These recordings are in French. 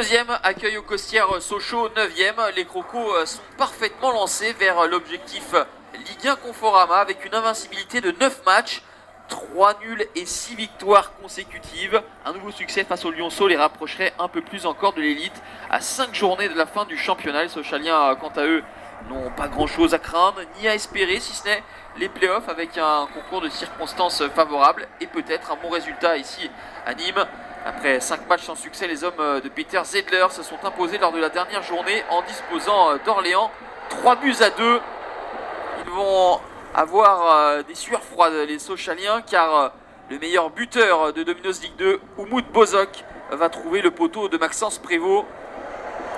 deuxième accueil aux Costières Sochaux, 9e. Les Crocos sont parfaitement lancés vers l'objectif Ligue 1 Conforama avec une invincibilité de 9 matchs, 3 nuls et 6 victoires consécutives. Un nouveau succès face aux Lyonceaux les rapprocherait un peu plus encore de l'élite à 5 journées de la fin du championnat. Les Sochaliens, quant à eux, n'ont pas grand chose à craindre ni à espérer, si ce n'est les playoffs avec un concours de circonstances favorables et peut-être un bon résultat ici à Nîmes. Après 5 matchs sans succès, les hommes de Peter Zedler se sont imposés lors de la dernière journée en disposant d'Orléans 3-2. Ils vont avoir des sueurs froides, les Sochaliens, car le meilleur buteur de Domino's Ligue 2, Umut Bozok, va trouver le poteau de Maxence Prévost.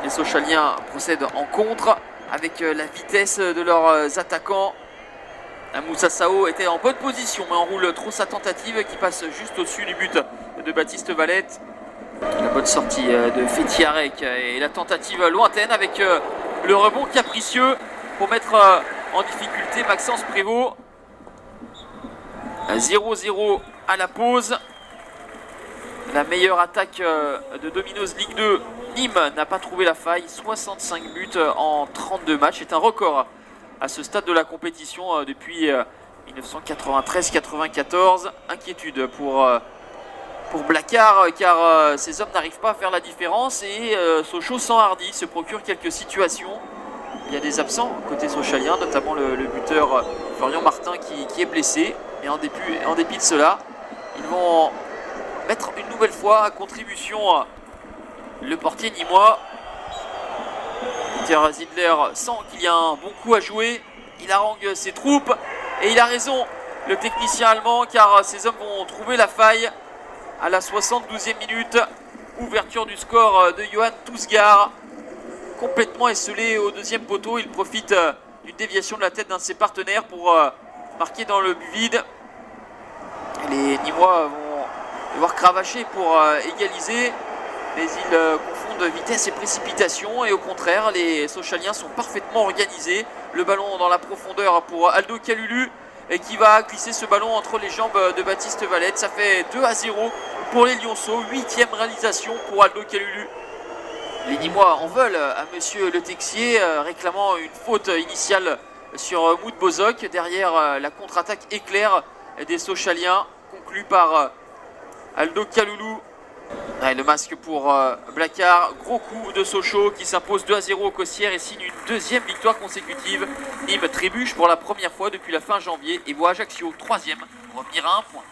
Les Sochaliens procèdent en contre avec la vitesse de leurs attaquants. Moussa Sao était en bonne position mais enroule trop sa tentative qui passe juste au-dessus du but de Baptiste Valette. La bonne sortie de Fethi Arek et la tentative lointaine avec le rebond capricieux pour mettre en difficulté Maxence Prévost. 0-0 à la pause. La meilleure attaque de Domino's Ligue 2, Nîmes, n'a pas trouvé la faille. 65 buts en 32 matchs. C'est un record à ce stade de la compétition depuis 1993-94. Inquiétude pour Blacquart car ces hommes n'arrivent pas à faire la différence et Sochaux s'enhardit, se procure quelques situations. Il y a des absents côté sochalien, notamment le buteur Florian Martin qui est blessé. Et en dépit de cela, ils vont mettre une nouvelle fois à contribution le portier nîmois. Peter Zidler sent qu'il y a un bon coup à jouer, il harangue ses troupes et il a raison, le technicien allemand, car ces hommes vont trouver la faille à la 72e minute. Ouverture du score de Johan Tousgar, complètement esselé au deuxième poteau. Il profite d'une déviation de la tête d'un de ses partenaires pour marquer dans le but vide. Les Nîmois vont devoir cravacher pour égaliser, mais ils confondent vitesse et précipitation et au contraire les Sochaliens sont parfaitement organisés. Le ballon dans la profondeur pour Aldo Kalulu et qui va glisser ce ballon entre les jambes de Baptiste Valette. Ça fait 2-0 pour les Lyonceaux, 8e réalisation pour Aldo Kalulu. Les Nîmois en veulent à monsieur Le Texier, réclamant une faute initiale sur Umut Bozok. Derrière la contre-attaque éclair des Sochaliens, conclue par Aldo Kalulu. Ouais, le masque pour Blacquart. Gros coup de Sochaux qui s'impose 2-0 aux Costières et signe une deuxième victoire consécutive. Nîmes trébuche pour la première fois depuis la fin janvier et voit Ajaccio 3e revenir à 1 point.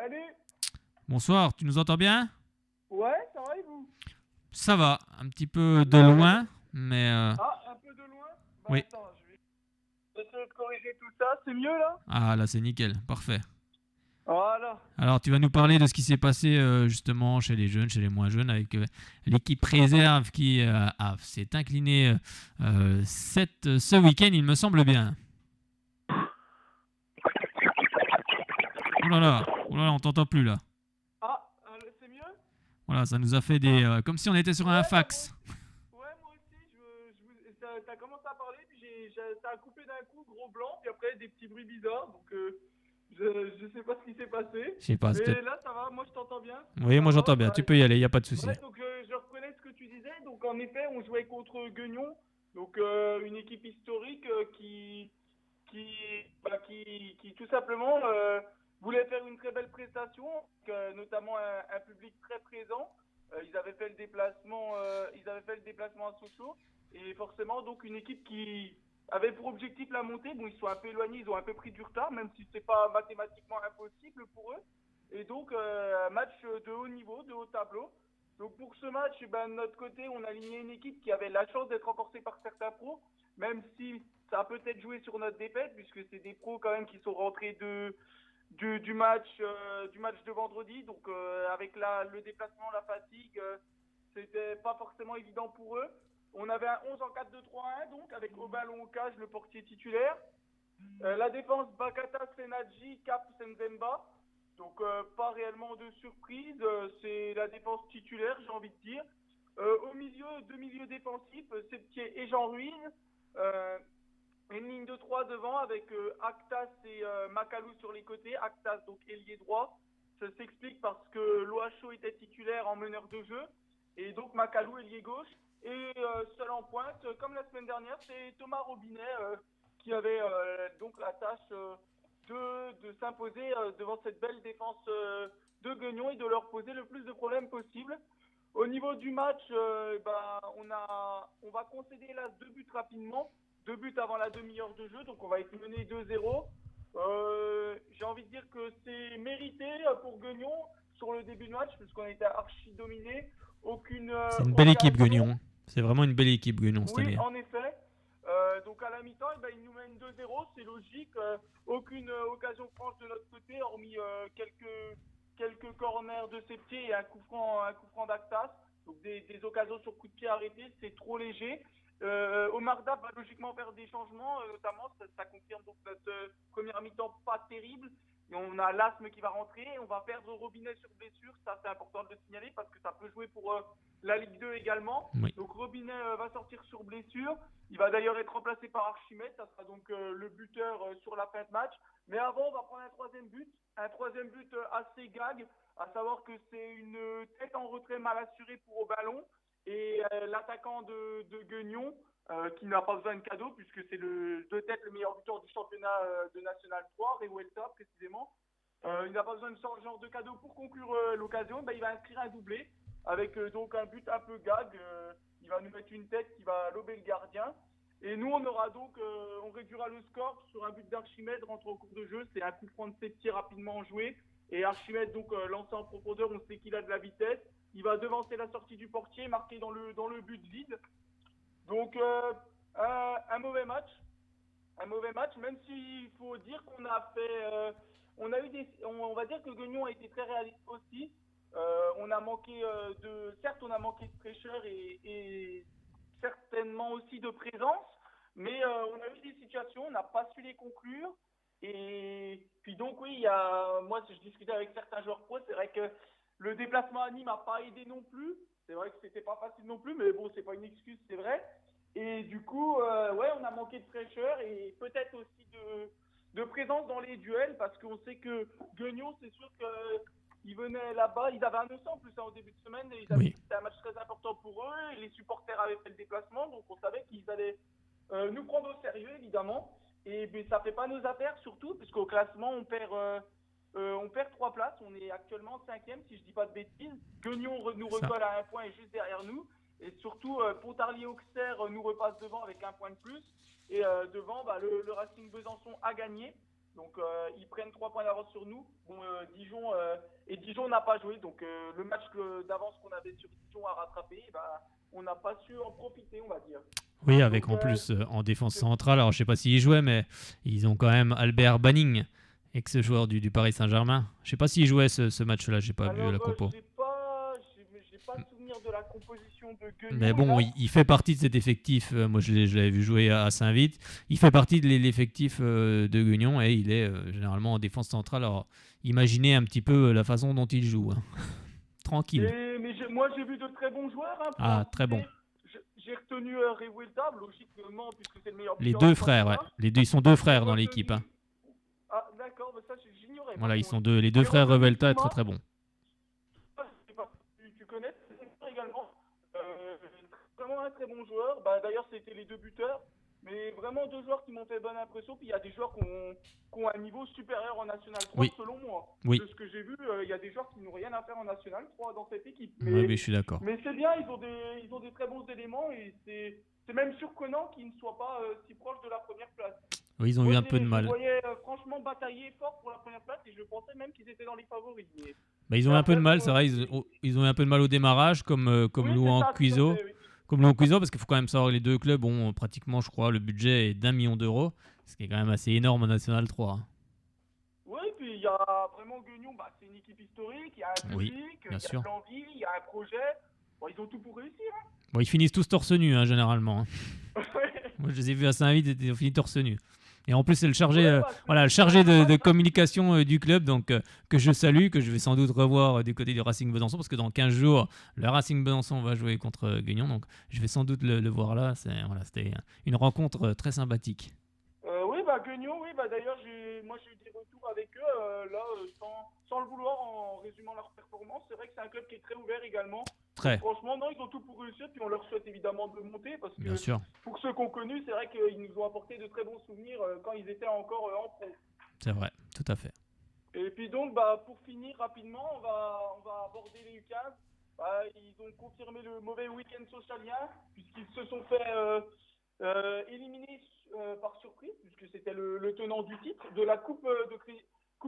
Salut. Bonsoir, tu nous entends bien? Ouais, ça va et vous? Ça va, un petit peu de loin, mais Ah, un peu de loin? Bah oui. attends, je vais essayer de corriger tout ça. C'est mieux là? Ah là, c'est nickel, parfait. Voilà. Alors, tu vas nous parler de ce qui s'est passé justement chez les jeunes, chez les moins jeunes, avec l'équipe réserve qui s'est inclinée ce week-end, il me semble bien. Oh là là, on t'entend plus là. Ah, c'est mieux? Voilà, ça nous a fait des... comme si on était sur un Ouais, bah fax. ouais, moi aussi, t'as commencé à parler, puis ça a coupé d'un coup, gros blanc, puis après des petits bruits bizarres, donc je sais pas ce qui s'est passé. Je sais pas, c'est Mais peut-être... là, ça va, moi je t'entends bien. Oui, Ça moi va, j'entends bien, bah tu peux y aller, il n'y a pas de souci. ouais, donc je reconnais ce que tu disais. Donc en effet, on jouait contre Guignon, donc une équipe historique qui tout simplement voulait faire une très belle prestation, notamment un public très présent. Ils avaient fait le déplacement à Sochaux et forcément donc une équipe qui avait pour objectif la montée. Bon, ils sont un peu éloignés, ils ont un peu pris du retard, même si c'est pas mathématiquement impossible pour eux. Et donc un match de haut niveau, de haut tableau. Donc pour ce match, ben, de notre côté, on a aligné une équipe qui avait la chance d'être renforcée par certains pros, même si ça a peut-être joué sur notre défaite, puisque c'est des pros quand même qui sont rentrés du match de vendredi. Donc avec le déplacement, la fatigue, c'était pas forcément évident pour eux. On avait un 11 en 4-2-3-1, donc avec au ballon au cage le portier titulaire. La défense, Bakata, Senadji, Cap, Senzemba. Donc pas réellement de surprise, c'est la défense titulaire, j'ai envie de dire. Au milieu, deux milieux défensifs, Septier et Jean Ruiz. Euh, une ligne de 3 devant avec Actas et Macalou sur les côtés. Actas, donc ailier droit. Ça s'explique parce que Loacho était titulaire en meneur de jeu. Et donc Macalou, ailier gauche. Et seul en pointe, comme la semaine dernière, c'est Thomas Robinet qui avait donc la tâche de s'imposer devant cette belle défense de Guignon et de leur poser le plus de problèmes possible. Au niveau du match, on va concéder là 2 buts rapidement. 2 buts avant la demi-heure de jeu, donc on va être mené 2-0. J'ai envie de dire que c'est mérité pour Guignon sur le début de match, puisqu'on était archi dominé. Aucune C'est une belle équipe, occasion. Guignon. C'est vraiment une belle équipe, Guignon, cette Oui, année. en effet. Donc à la mi-temps, il nous mène 2-0, c'est logique. Aucune occasion franche de notre côté, hormis quelques corners de ses pieds et un coup franc d'Actas. Donc des occasions sur coup de pied arrêtés, c'est trop léger. Omar Daf va logiquement faire des changements, notamment ça confirme donc notre première mi-temps pas terrible. Et on a l'asthme qui va rentrer, on va perdre Robinet sur blessure, ça c'est important de le signaler parce que ça peut jouer pour la Ligue 2 également. Oui. Donc Robinet va sortir sur blessure, il va d'ailleurs être remplacé par Archimède, ça sera donc le buteur sur la fin de match. Mais avant on va prendre un troisième but assez gag, à savoir que c'est une tête en retrait mal assurée pour au ballon. Et l'attaquant de Guignon, qui n'a pas besoin de cadeau, puisque c'est de tête le meilleur buteur du championnat de National 3, Revuelta précisément. Il n'a pas besoin de ce genre de cadeau pour conclure l'occasion. Il va inscrire un doublé, avec donc un but un peu gag. Il va nous mettre une tête qui va lober le gardien. Et nous, on réduira le score sur un but d'Archimède rentré au cours de jeu. C'est un coup franc de Septier rapidement joué. Et Archimède, donc lancé en profondeur, on sait qu'il a de la vitesse. Il va devancer la sortie du portier, marqué dans le but vide. Donc un mauvais match. Un mauvais match, même s'il faut dire qu'on a fait. On va dire que Guignon a été très réaliste aussi. On a manqué certes, on a manqué de fraîcheur et certainement aussi de présence, mais on a eu des situations, on n'a pas su les conclure. Et puis donc oui, moi je discutais avec certains joueurs pro, c'est vrai que le déplacement à Nîmes n'a pas aidé non plus. C'est vrai que c'était pas facile non plus, mais bon, c'est pas une excuse, c'est vrai. Et du coup, ouais, on a manqué de fraîcheur et peut-être aussi de présence dans les duels, parce qu'on sait que Guignon, c'est sûr qu'ils venaient là-bas, ils avaient annoncé en plus au début de semaine, et ils avaient dit que c'était un match très important pour eux, et les supporters avaient fait le déplacement, donc on savait qu'ils allaient nous prendre au sérieux, évidemment. Et ça fait pas nos affaires, surtout, puisqu'au classement, on perd 3 places. On est actuellement 5e, si je dis pas de bêtises. Guignon nous recolle à 1 point et juste derrière nous. Et surtout, Pontarlier-Auxerre nous repasse devant avec 1 point de plus. Et devant, le Racing Besançon a gagné. Donc ils prennent 3 points d'avance sur nous. Bon, Dijon n'a pas joué, donc le match d'avance qu'on avait sur Dijon à rattraper, on n'a pas su en profiter, on va dire. Oui, avec Donc, en plus en défense centrale, alors je sais pas s'il jouait, mais ils ont quand même Albert Banning, ex-joueur du Paris Saint-Germain. Je sais pas s'il jouait ce match-là, j'ai pas vu la compo. J'ai pas souvenir de la composition de Mais Guignon. bon, il fait partie de cet effectif. Moi, je l'avais vu jouer à Saint-Vite. Il fait partie de l'effectif de Guignon et il est généralement en défense centrale. Alors, imaginez un petit peu la façon dont il joue. Hein. Tranquille. Moi, j'ai vu de très bons joueurs. Hein, Ah, très bon. J'ai retenu Revuelta, logiquement, puisque c'est le meilleur Les buteur deux du frères, ouais. championnat. Ils sont deux frères J'ai dans retenu- l'équipe. Hein. Ah, d'accord, mais ça, j'ignorais. Voilà, par ils sont contre. les deux J'ai frères retenu Revelta, Thomas. très très bons. Je sais pas si tu connais, c'est également. Vraiment un très bon joueur. D'ailleurs, c'était les deux buteurs. Mais vraiment deux joueurs qui m'ont fait bonne impression. Puis il y a des joueurs qui ont un niveau supérieur en National 3, Oui. selon moi. Oui. De ce que j'ai vu, il y a des joueurs qui n'ont rien à faire en National 3 dans cette équipe. Oui, mais je suis d'accord. Mais c'est bien, ils ont des très bons éléments. Et c'est même surprenant qu'ils ne soient pas si proches de la première place. Oui, ils ont eu un peu de mal. Je voyais franchement batailler fort pour la première place. Et je pensais même qu'ils étaient dans les favoris. Ils ont eu un peu de mal, c'est vrai. Ils ont eu un peu de mal au démarrage, comme Oui, Louan Cuiseau. oui. Comme Louan Cuiseau, parce qu'il faut quand même savoir que les deux clubs ont pratiquement, je crois, le budget est d'1 million d'euros, ce qui est quand même assez énorme en National 3. Hein. Oui, puis il y a vraiment Guignon, c'est une équipe historique, il y a un public, il y a de l'envie, il y a un projet. Bon, ils ont tout pour réussir. Hein. Bon, ils finissent tous torse nu, hein, généralement. Hein. Moi, je les ai vus à Saint-Vite, ils ont fini torse nu. Et en plus, c'est le chargé, le chargé de communication du club, donc que je salue, que je vais sans doute revoir du côté du Racing Besançon, parce que dans 15 jours, le Racing Besançon va jouer contre Guignon, donc je vais sans doute le voir là. C'était une rencontre très sympathique. Oui, Guignon, d'ailleurs, moi j'ai eu des retours avec eux, sans le vouloir, en résumant leur performance. C'est vrai que c'est un club qui est très ouvert également. Très. Franchement, non, ils ont tout pour réussir, puis on leur souhaite évidemment de monter, parce que Bien sûr. pour ceux qu'on connu, c'est vrai qu'ils nous ont apporté de très bons souvenirs quand ils étaient encore en pro. C'est vrai, tout à fait. Et puis donc, pour finir rapidement, on va aborder les U15. Ils ont confirmé le mauvais week-end socialien, puisqu'ils se sont fait éliminer par surprise, puisque c'était le tenant du titre de la Coupe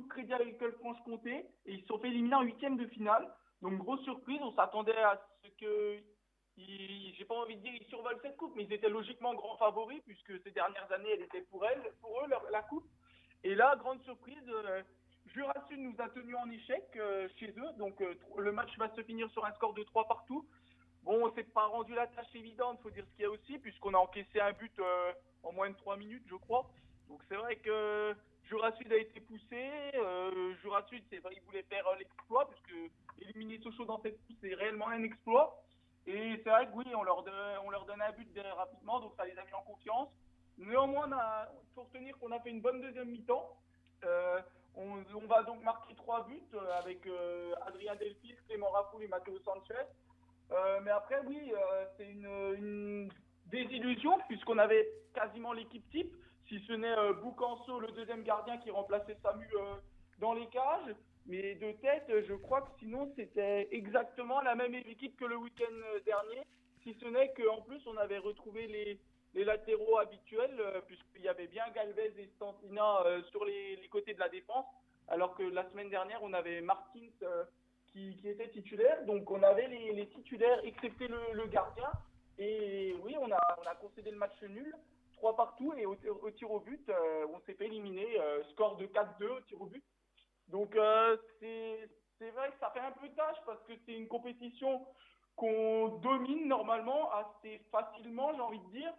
Crédit Agricole Franche-Comté, et ils se sont fait éliminer en 8e de finale. Donc grosse surprise, on s'attendait à ce que, j'ai pas envie de dire ils survolent cette coupe, mais ils étaient logiquement grands favoris, puisque ces dernières années, elle était pour eux, la coupe. Et là, grande surprise, Jura Sud nous a tenus en échec chez eux, donc le match va se finir sur un score de 3 partout. Bon, on s'est pas rendu la tâche évidente, faut dire ce qu'il y a aussi, puisqu'on a encaissé un but en moins de 3 minutes, je crois. Donc c'est vrai que Jura Sud a été poussé. Jura Sud, c'est vrai, il voulait faire l'exploit, puisque éliminer Sochaux dans cette pousse, c'est réellement un exploit. Et c'est vrai que oui, on leur donne un but rapidement, donc ça les a mis en confiance. Néanmoins, il faut retenir qu'on a fait une bonne deuxième mi-temps. On va donc marquer 3 buts avec Adrien Delphis, Clément Rapoul et Matteo Sanchez. Mais après, oui, c'est une désillusion, puisqu'on avait quasiment l'équipe type, si ce n'est Boucanso, le deuxième gardien, qui remplaçait Samu dans les cages. Mais de tête, je crois que sinon, c'était exactement la même équipe que le week-end dernier, si ce n'est qu'en plus, on avait retrouvé les latéraux habituels, puisqu'il y avait bien Galvez et Stantina sur les côtés de la défense, alors que la semaine dernière, on avait Martins qui était titulaire. Donc on avait les titulaires, excepté le gardien. Et oui, on a concédé le match nul, 3 partout, et au tir au but, on s'est fait éliminer, score de 4-2 au tir au but. Donc c'est vrai que ça fait un peu tâche, parce que c'est une compétition qu'on domine normalement assez facilement, j'ai envie de dire.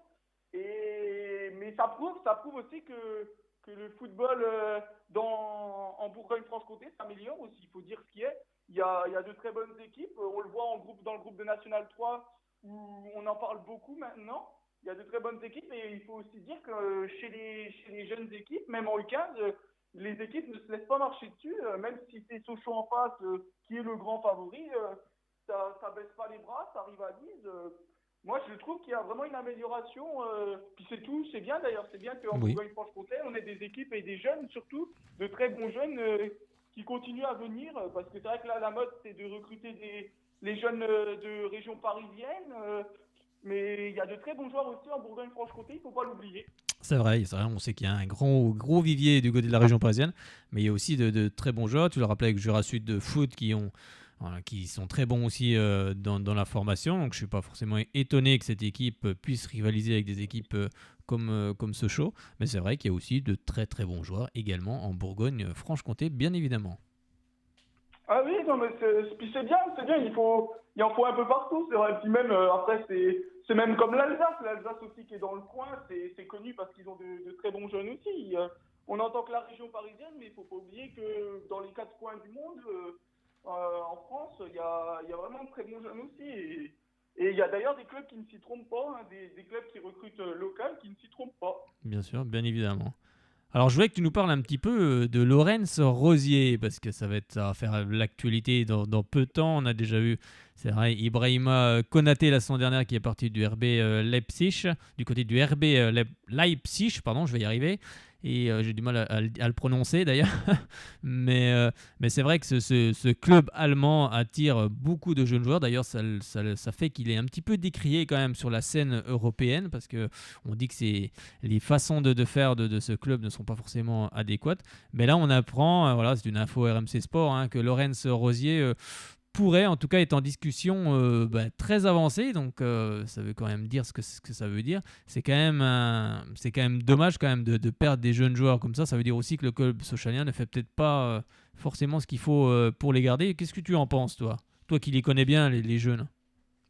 Mais ça prouve aussi que le football en Bourgogne-Franche-Comté s'améliore aussi, il faut dire ce qui est. Il y a de très bonnes équipes, on le voit dans le groupe de National 3 où on en parle beaucoup maintenant. Il y a de très bonnes équipes, et il faut aussi dire que chez les jeunes équipes, même en U15, les équipes ne se laissent pas marcher dessus, même si c'est Sochaux en face qui est le grand favori, ça baisse pas les bras, ça rivalise. Moi, je trouve qu'il y a vraiment une amélioration. Puis c'est bien d'ailleurs, c'est bien qu'en Bourgogne-Franche-Comté, on ait des équipes et des jeunes, surtout, de très bons jeunes qui continuent à venir. Parce que c'est vrai que là, la mode, c'est de recruter les jeunes de région parisienne. Mais il y a de très bons joueurs aussi en Bourgogne-Franche-Comté, il ne faut pas l'oublier. C'est vrai, on sait qu'il y a un gros vivier du côté de la région parisienne, mais il y a aussi de très bons joueurs. Tu le rappelais avec Jura Sud de foot qui sont très bons aussi dans la formation. Donc je ne suis pas forcément étonné que cette équipe puisse rivaliser avec des équipes comme Sochaux. Mais c'est vrai qu'il y a aussi de très très bons joueurs également en Bourgogne-Franche-Comté, bien évidemment. Ah oui, non, mais c'est bien, il en faut un peu partout, c'est vrai. Puis même, après, c'est même comme l'Alsace aussi qui est dans le coin, c'est connu parce qu'ils ont de très bons jeunes aussi. On entend que la région parisienne, mais il ne faut pas oublier que dans les 4 coins du monde, en France, il y a vraiment de très bons jeunes aussi. Et il y a d'ailleurs des clubs qui ne s'y trompent pas, hein, des clubs qui recrutent local qui ne s'y trompent pas. Bien sûr, bien évidemment. Alors, je voulais que tu nous parles un petit peu de Laurens Rosier, parce que ça va faire l'actualité dans peu de temps. On a déjà vu, c'est vrai, Ibrahima Konaté la saison dernière qui est parti du RB Leipzig, du côté du RB Leipzig, pardon, je vais y arriver. Et j'ai du mal à le prononcer d'ailleurs. mais c'est vrai que ce club allemand attire beaucoup de jeunes joueurs. D'ailleurs, ça fait qu'il est un petit peu décrié quand même sur la scène européenne, parce qu'on dit que les façons de faire de ce club ne sont pas forcément adéquates. Mais là, on apprend, voilà, c'est une info RMC Sport, hein, que Laurens Rosier pourrait, en tout cas, être en discussion très avancée. Donc, ça veut quand même dire ce que ça veut dire. C'est quand même dommage quand même de perdre des jeunes joueurs comme ça. Ça veut dire aussi que le club sochalien ne fait peut-être pas forcément ce qu'il faut pour les garder. Qu'est-ce que tu en penses, toi? Toi qui les connais bien, les jeunes.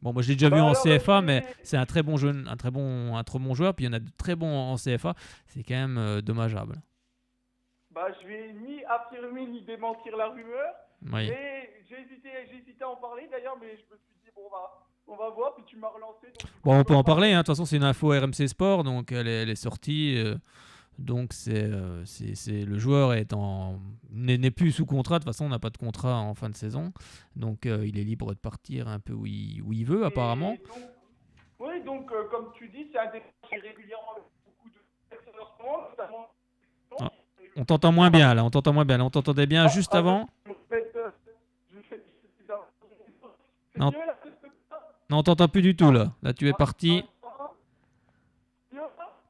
Bon, moi je l'ai déjà vu en Alors, CFA, mais c'est un très bon jeune, un très bon joueur. Puis il y en a de très bons en CFA. C'est quand même dommageable. je vais ni affirmer ni démentir la rumeur, Oui. mais j'ai hésité à en parler d'ailleurs, mais je me suis dit, bon, on va voir, puis tu m'as relancé. Donc, du coup, Bon, on je peux peut en en parler, parler. hein. De toute façon, c'est une info RMC Sport, donc elle est sortie. Donc le joueur n'est plus sous contrat. De toute façon, on n'a pas de contrat en fin de saison, donc il est libre de partir un peu où il veut apparemment. Et donc, oui, donc, comme tu dis, c'est un débat qui est régulièrement avec beaucoup de personnes en ce moment, notamment. Ah, on t'entend moins bien là. On t'entend moins bien. Là, on t'entendait bien juste Attends, avant. je fais- c'est Non, mieux là? non, on t'entend plus du tout là. Là, tu es parti. Mieux, là.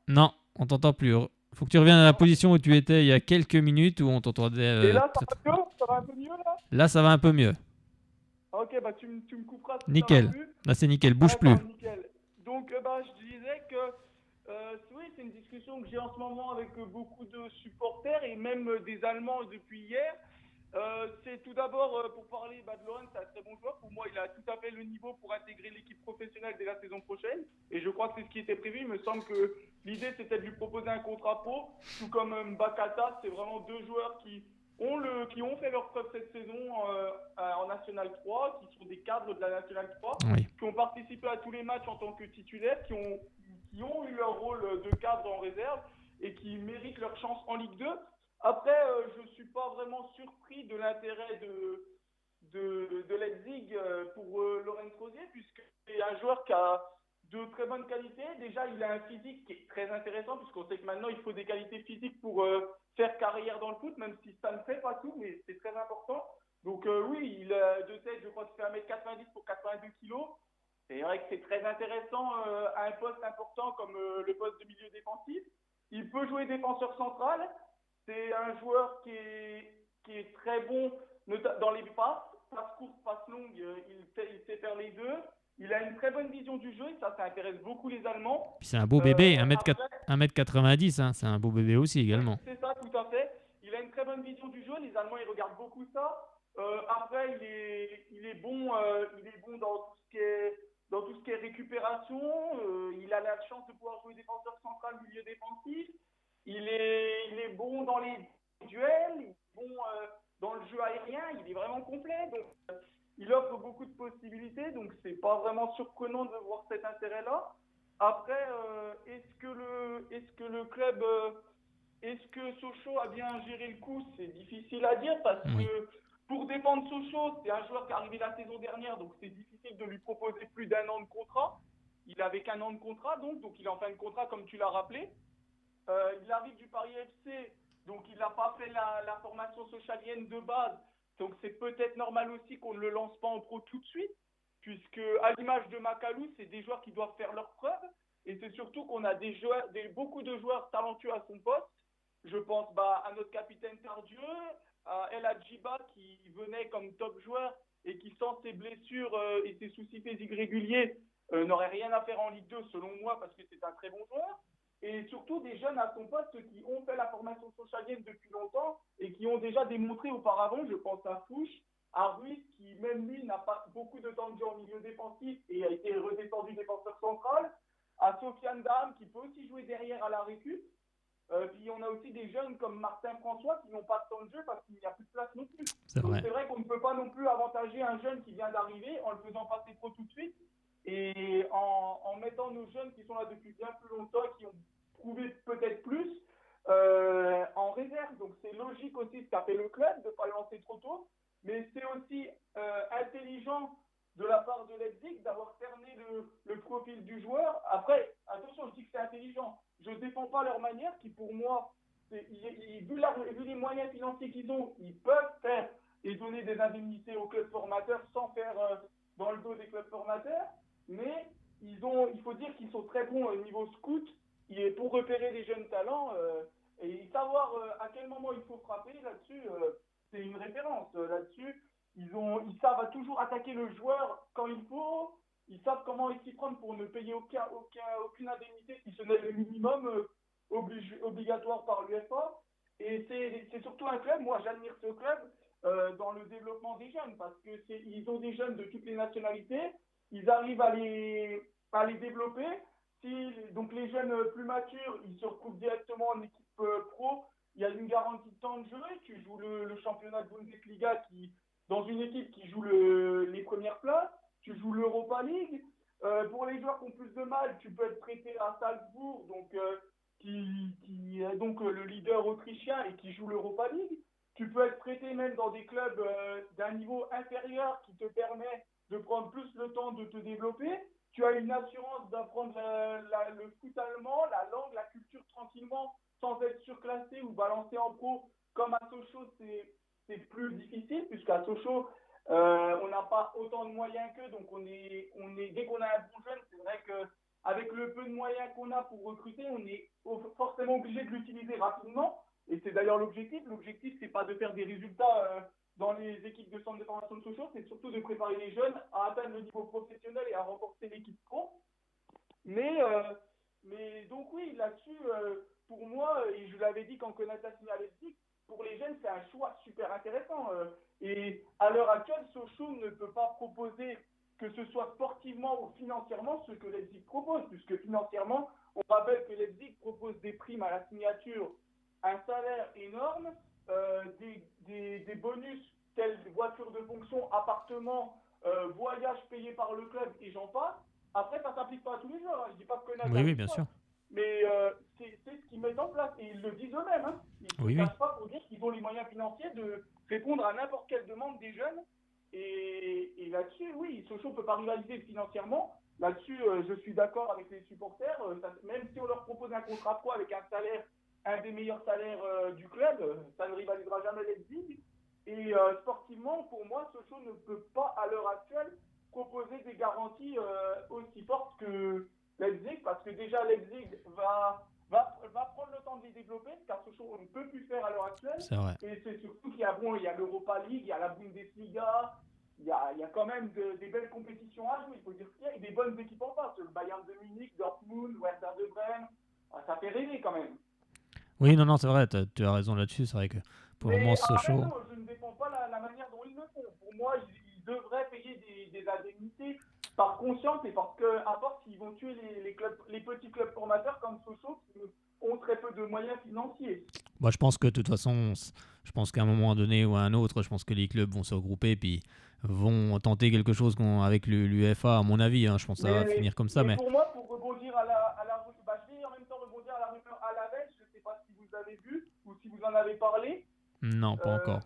Non, on t'entend plus. Faut que tu reviennes à la position où tu étais il y a quelques minutes où on t'entendait Et là, très, très... ça va mieux? Ça va un peu mieux là? Là, ça va un peu mieux. Ok, tu me couperas si ça va Nickel. plus. Là, c'est nickel. Bouge plus. D'accord, nickel. Donc, je disais que oui, c'est une discussion que j'ai en ce moment avec beaucoup de supporters et même des Allemands depuis hier. C'est tout d'abord, pour parler de Laurent, c'est un très bon joueur. Pour moi, il a tout à fait le niveau pour intégrer l'équipe professionnelle dès la saison prochaine. Et je crois que c'est ce qui était prévu. Il me semble que l'idée, c'était de lui proposer un contrat pro. Tout comme Mbakata, c'est vraiment deux joueurs qui ont fait leur preuve cette saison en National 3, qui sont des cadres de la National 3, Oui. qui ont participé à tous les matchs en tant que titulaires, qui ont eu leur rôle de cadre en réserve et qui méritent leur chance en Ligue 2. Après, je ne suis pas vraiment surpris de l'intérêt de Leipzig pour Laurent Rosier, puisque c'est un joueur qui a de très bonnes qualités. Déjà, il a un physique qui est très intéressant, puisqu'on sait que maintenant, il faut des qualités physiques pour faire carrière dans le foot, même si ça ne fait pas tout, mais c'est très important. Donc oui, il a de tête, je crois qu'il fait 1m90 pour 82 kg. C'est vrai que c'est très intéressant à un poste important comme le poste de milieu défensif. Il peut jouer défenseur central. C'est un joueur qui est très bon dans les passes courtes, passes longues, il sait faire les deux. Il a une très bonne vision du jeu et ça intéresse beaucoup les Allemands. Puis c'est un beau bébé, Après, 1m90, hein, c'est un beau bébé aussi également. c'est ça, tout à fait. Il a une très bonne vision du jeu. Les Allemands, ils regardent beaucoup ça. Après, il est bon dans tout ce qui est récupération. Il a la chance de pouvoir jouer défenseur central, milieu défensif. Il est bon dans les duels. Il est bon dans le jeu aérien. Il est vraiment complet. Donc, il offre beaucoup de possibilités. Donc, c'est pas vraiment surprenant de voir cet intérêt-là. Après, est-ce que le club, est-ce que Sochaux a bien géré le coup? C'est difficile à dire parce Oui. que pour défendre Sochaux, c'est un joueur qui est arrivé la saison dernière, donc c'est difficile de lui proposer plus d'un an de contrat. Il avait qu'un an de contrat, donc il est en fin de contrat comme tu l'as rappelé. Il arrive du Paris FC, donc il n'a pas fait la formation sochalienne de base, donc c'est peut-être normal aussi qu'on ne le lance pas en pro tout de suite. puisque à l'image de Macalou, c'est des joueurs qui doivent faire leurs preuves, et c'est surtout qu'on a beaucoup de joueurs talentueux à son poste. Je pense à notre capitaine Tardieu, à El Hadjiba qui venait comme top joueur et qui, sans ses blessures et ses soucis physiques réguliers, n'aurait rien à faire en Ligue 2 selon moi parce que c'est un très bon joueur. Et surtout des jeunes à son poste qui ont fait la formation socialienne depuis longtemps et qui ont déjà démontré auparavant, je pense à Fouche, à Ruiz, qui même lui n'a pas beaucoup de temps de jeu en milieu défensif et a été redescendu défenseur central, à Sofiane Dam qui peut aussi jouer derrière à la récup. Puis on a aussi des jeunes comme Martin François qui n'ont pas de temps de jeu parce qu'il n'y a plus de place non plus. Donc c'est vrai qu'on ne peut pas non plus avantager un jeune qui vient d'arriver en le faisant passer pro tout de suite et en mettant nos jeunes qui sont là depuis bien plus longtemps, qui ont prouvé peut-être plus, en réserve. Donc c'est logique aussi ce qu'a fait le club de ne pas le lancer trop tôt, mais c'est aussi intelligent de la part de Leipzig d'avoir cerné le profil du joueur. Après, attention, je dis que c'est intelligent. Je ne défends pas leur manière qui, pour moi, vu les moyens financiers qu'ils ont, ils peuvent faire et donner des indemnités aux clubs formateurs sans faire dans le dos des clubs formateurs. Mais il faut dire qu'ils sont très bons au niveau scout pour repérer les jeunes talents et savoir à quel moment il faut frapper. Là-dessus, c'est une référence. Là-dessus, ils savent toujours attaquer le joueur quand il faut. Ils savent comment s'y prendre pour ne payer aucune indemnité si ce n'est le minimum obligatoire par l'UEFA. Et c'est surtout un club, moi j'admire ce club dans le développement des jeunes parce qu'ils ont des jeunes de toutes les nationalités, ils arrivent à les développer. Donc les jeunes plus matures, ils se retrouvent directement en équipe pro, il y a une garantie de temps de jeu, tu joues le championnat de Bundesliga dans une équipe qui joue les premières places, tu joues l'Europa League. Pour les joueurs qui ont plus de mal, tu peux être prêté à Salzbourg, qui est donc le leader autrichien et qui joue l'Europa League. Tu peux être prêté même dans des clubs d'un niveau inférieur qui te permet de prendre plus le temps de te développer. Tu as une assurance d'apprendre le foot allemand, la langue, la culture tranquillement, sans être surclassé ou balancé en pro. Comme à Sochaux, c'est plus difficile, puisqu'à Sochaux, on n'a pas autant de moyens qu'eux, donc dès qu'on a un bon jeune, c'est vrai qu'avec le peu de moyens qu'on a pour recruter, on est forcément obligé de l'utiliser rapidement, et c'est d'ailleurs l'objectif. L'objectif, c'est pas de faire des résultats dans les équipes de centre de formation de Sochaux, c'est surtout de préparer les jeunes à atteindre le niveau professionnel et à renforcer l'équipe pro. Mais donc oui, là-dessus, pour moi, et je l'avais dit quand Konaté a signé à Leipzig, pour les jeunes, c'est un choix super intéressant. Et à l'heure actuelle, Sochaux ne peut pas proposer, que ce soit sportivement ou financièrement, ce que Leipzig propose, puisque financièrement, on rappelle que Leipzig propose des primes à la signature, un salaire énorme, des bonus tels voitures de fonction, appartements, voyages payés par le club et j'en passe. Après, ça ne s'applique pas à tous les joueurs. Je ne dis pas que Konaté Oui, bien sûr. mais c'est ce qu'ils mettent en place et ils le disent eux-mêmes. Hein. Ils ne cachent pas pour dire qu'ils ont les moyens financiers de répondre à n'importe quelle demande des jeunes. Et là-dessus, oui, Sochaux ne peut pas rivaliser financièrement. Là-dessus, je suis d'accord avec les supporters. Même si on leur propose un contrat pro avec un des meilleurs salaires du club, ça ne rivalisera jamais Leipzig. Et sportivement, pour moi, Sochaux ne peut pas, à l'heure actuelle, proposer des garanties aussi fortes que Leipzig, parce que déjà Leipzig va prendre le temps de les développer, car Sochaux on ne peut plus faire à l'heure actuelle. C'est vrai. Et c'est surtout qu'il y a l'Europa League, il y a la Bundesliga, il y a quand même des belles compétitions à jouer, il faut dire qu'il y a, et des bonnes équipes en face, le Bayern de Munich, Dortmund, Werder de Brême, ça fait rêver quand même. Oui, non, c'est vrai, tu as raison là-dessus, c'est vrai que pour le moment, Sochaux... je ne défends pas la manière dont ils le font. Pour moi, ils devraient payer des indemnités par conscience et parce qu'à force, ils vont tuer les petits clubs formateurs comme Sochaux qui ont très peu de moyens financiers. Moi, je pense que de toute façon, je pense qu'à un moment donné ou à un autre, je pense que les clubs vont se regrouper puis vont tenter quelque chose avec l'UEFA, à mon avis. Hein, je pense que ça va finir comme ça. Mais pour moi, pour rebondir à la je vais en même temps rebondir à la rumeur à la veille, je ne sais pas si vous avez vu ou si vous en avez parlé. Non, pas encore.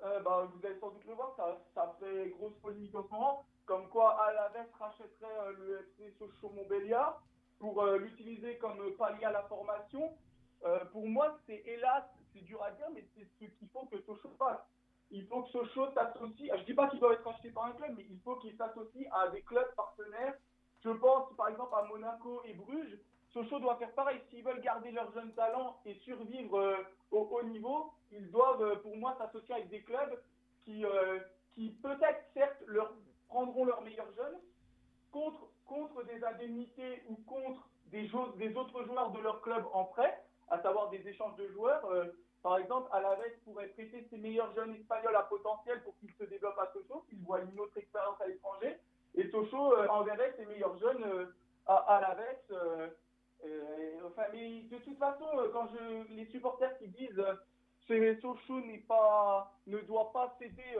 Vous allez sans doute le voir, ça fait grosse polémique en ce moment, comme quoi Alaves rachèterait le FC Sochaux-Montbéliard pour l'utiliser comme palier à la formation. Pour moi, hélas, c'est dur à dire, mais c'est ce qu'il faut que Sochaux fasse. il faut que Sochaux s'associe. Je ne dis pas qu'ils doivent être achetés par un club, mais il faut qu'ils s'associent à des clubs partenaires. Je pense par exemple à Monaco et Bruges. Sochaux doit faire pareil. S'ils veulent garder leurs jeunes talents et survivre au haut niveau, ils doivent, pour moi, s'associer avec des clubs qui peut-être, certes, prendront leurs meilleurs jeunes contre des indemnités ou contre des autres joueurs de leur club en prêt, à savoir des échanges de joueurs. Par exemple, Alavés pourrait prêter ses meilleurs jeunes espagnols à potentiel pour qu'ils se développent à Sochaux, qu'ils voient une autre expérience à l'étranger. Et Sochaux enverrait ses meilleurs jeunes à Alavés. Mais de toute façon, quand les supporters qui disent Sochaux ne doit pas céder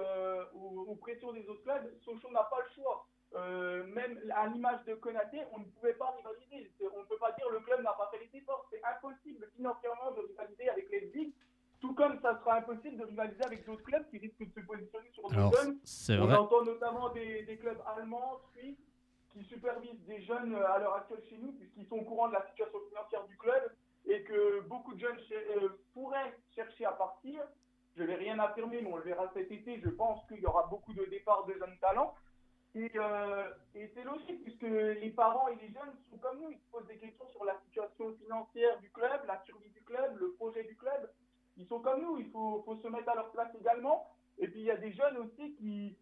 aux pressions des autres clubs, Sochaux n'a pas le choix. Même à l'image de Konaté, on ne pouvait pas rivaliser. On ne peut pas dire le club n'a pas fait les efforts. C'est impossible financièrement de rivaliser avec Leipzig, tout comme ça sera impossible de rivaliser avec d'autres clubs qui risquent de se positionner sur des jeunes. On entend notamment des clubs allemands, suisses, qui supervisent des jeunes à l'heure actuelle chez nous, puisqu'ils sont au courant de la situation financière du club et que beaucoup de jeunes pourraient chercher à partir. Je ne vais rien affirmer, mais on le verra cet été. Je pense qu'il y aura beaucoup de départs de jeunes talents. Et c'est logique, puisque les parents et les jeunes sont comme nous. Ils se posent des questions sur la situation financière du club, la survie du club, le projet du club. Ils sont comme nous. Il faut se mettre à leur place également. Et puis, il y a des jeunes aussi qui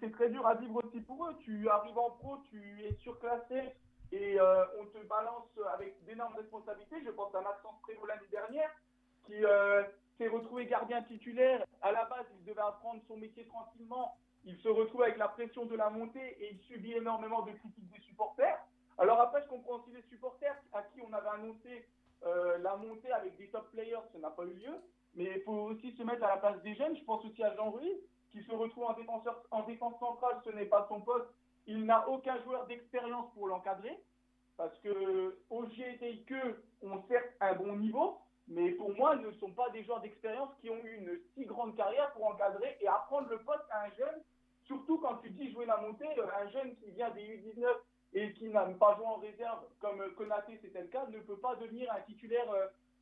c'est très dur à vivre aussi pour eux. Tu arrives en pro, tu es surclassé et on te balance avec d'énormes responsabilités. Je pense à Maxence Prévost l'année dernière qui s'est retrouvé gardien titulaire. À la base, il devait apprendre son métier tranquillement. Il se retrouve avec la pression de la montée et il subit énormément de critiques des supporters. Alors après, je comprends aussi les supporters à qui on avait annoncé la montée avec des top players, ça n'a pas eu lieu. Mais il faut aussi se mettre à la place des jeunes. Je pense aussi à Jean Ruiz, qui se retrouve en défense centrale, ce n'est pas son poste. Il n'a aucun joueur d'expérience pour l'encadrer, parce que Ogier et Teike ont certes un bon niveau, mais pour moi, ne sont pas des joueurs d'expérience qui ont eu une si grande carrière pour encadrer et apprendre le poste à un jeune, surtout quand tu dis jouer la montée, un jeune qui vient des U19 et qui n'a pas joué en réserve, comme Konaté c'était le cas, ne peut pas devenir un titulaire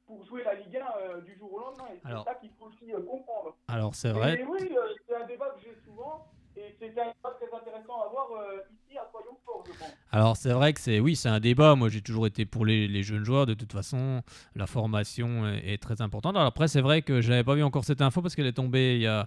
pour jouer la Ligue 1 du jour au lendemain. Et c'est ça qu'il faut aussi comprendre. Alors c'est vrai. Et oui, c'est un débat que j'ai souvent et c'est un débat très intéressant à voir ici à Soyons Forts, je pense. Alors c'est vrai que c'est un débat. Moi j'ai toujours été pour les jeunes joueurs. De toute façon, la formation est très importante. Alors après c'est vrai que je n'avais pas vu encore cette info parce qu'elle est tombée il y a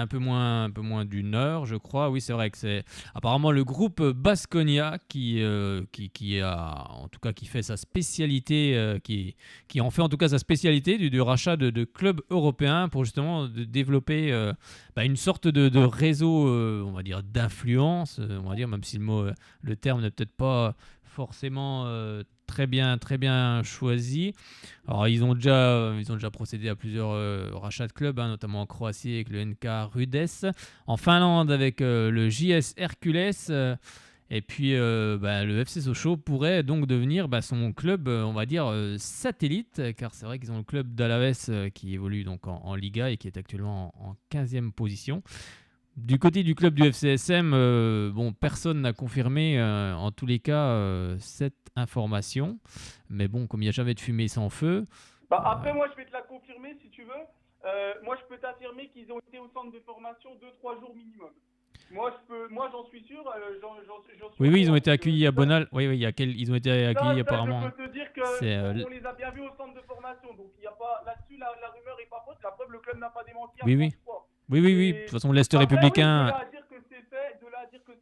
un peu moins d'une heure, je crois. Oui, c'est vrai que c'est apparemment le groupe Baskonia qui a en tout cas qui fait sa spécialité, qui en fait en tout cas sa spécialité du rachat de clubs européens pour justement développer une sorte de réseau, on va dire d'influence, on va dire, même si le terme n'est peut-être pas forcément très bien choisi. Alors ils ont déjà procédé à plusieurs rachats de clubs, notamment en Croatie avec le NK Rudess, en Finlande avec le JS Hercules. Et puis le FC Sochaux pourrait donc devenir son club, on va dire, satellite, car c'est vrai qu'ils ont le club d'Alavés qui évolue donc en Liga et qui est actuellement en 15e position. Du côté du club du FCSM, personne n'a confirmé en tous les cas cette information. Mais bon, comme il n'y a jamais de fumée sans feu... Après, moi, je vais te la confirmer si tu veux. Moi, je peux t'affirmer qu'ils ont été au centre de formation 2-3 jours minimum. Moi, j'en suis sûr. Oui, ils ont été accueillis à Bonal. Oui, ils ont été accueillis apparemment. Je peux te dire qu'on les a bien vus au centre de formation. Donc, il y a pas là-dessus, la rumeur n'est pas fausse. La preuve, le club n'a pas démenti. Oui. De toute façon, l'Est républicain. De là à dire que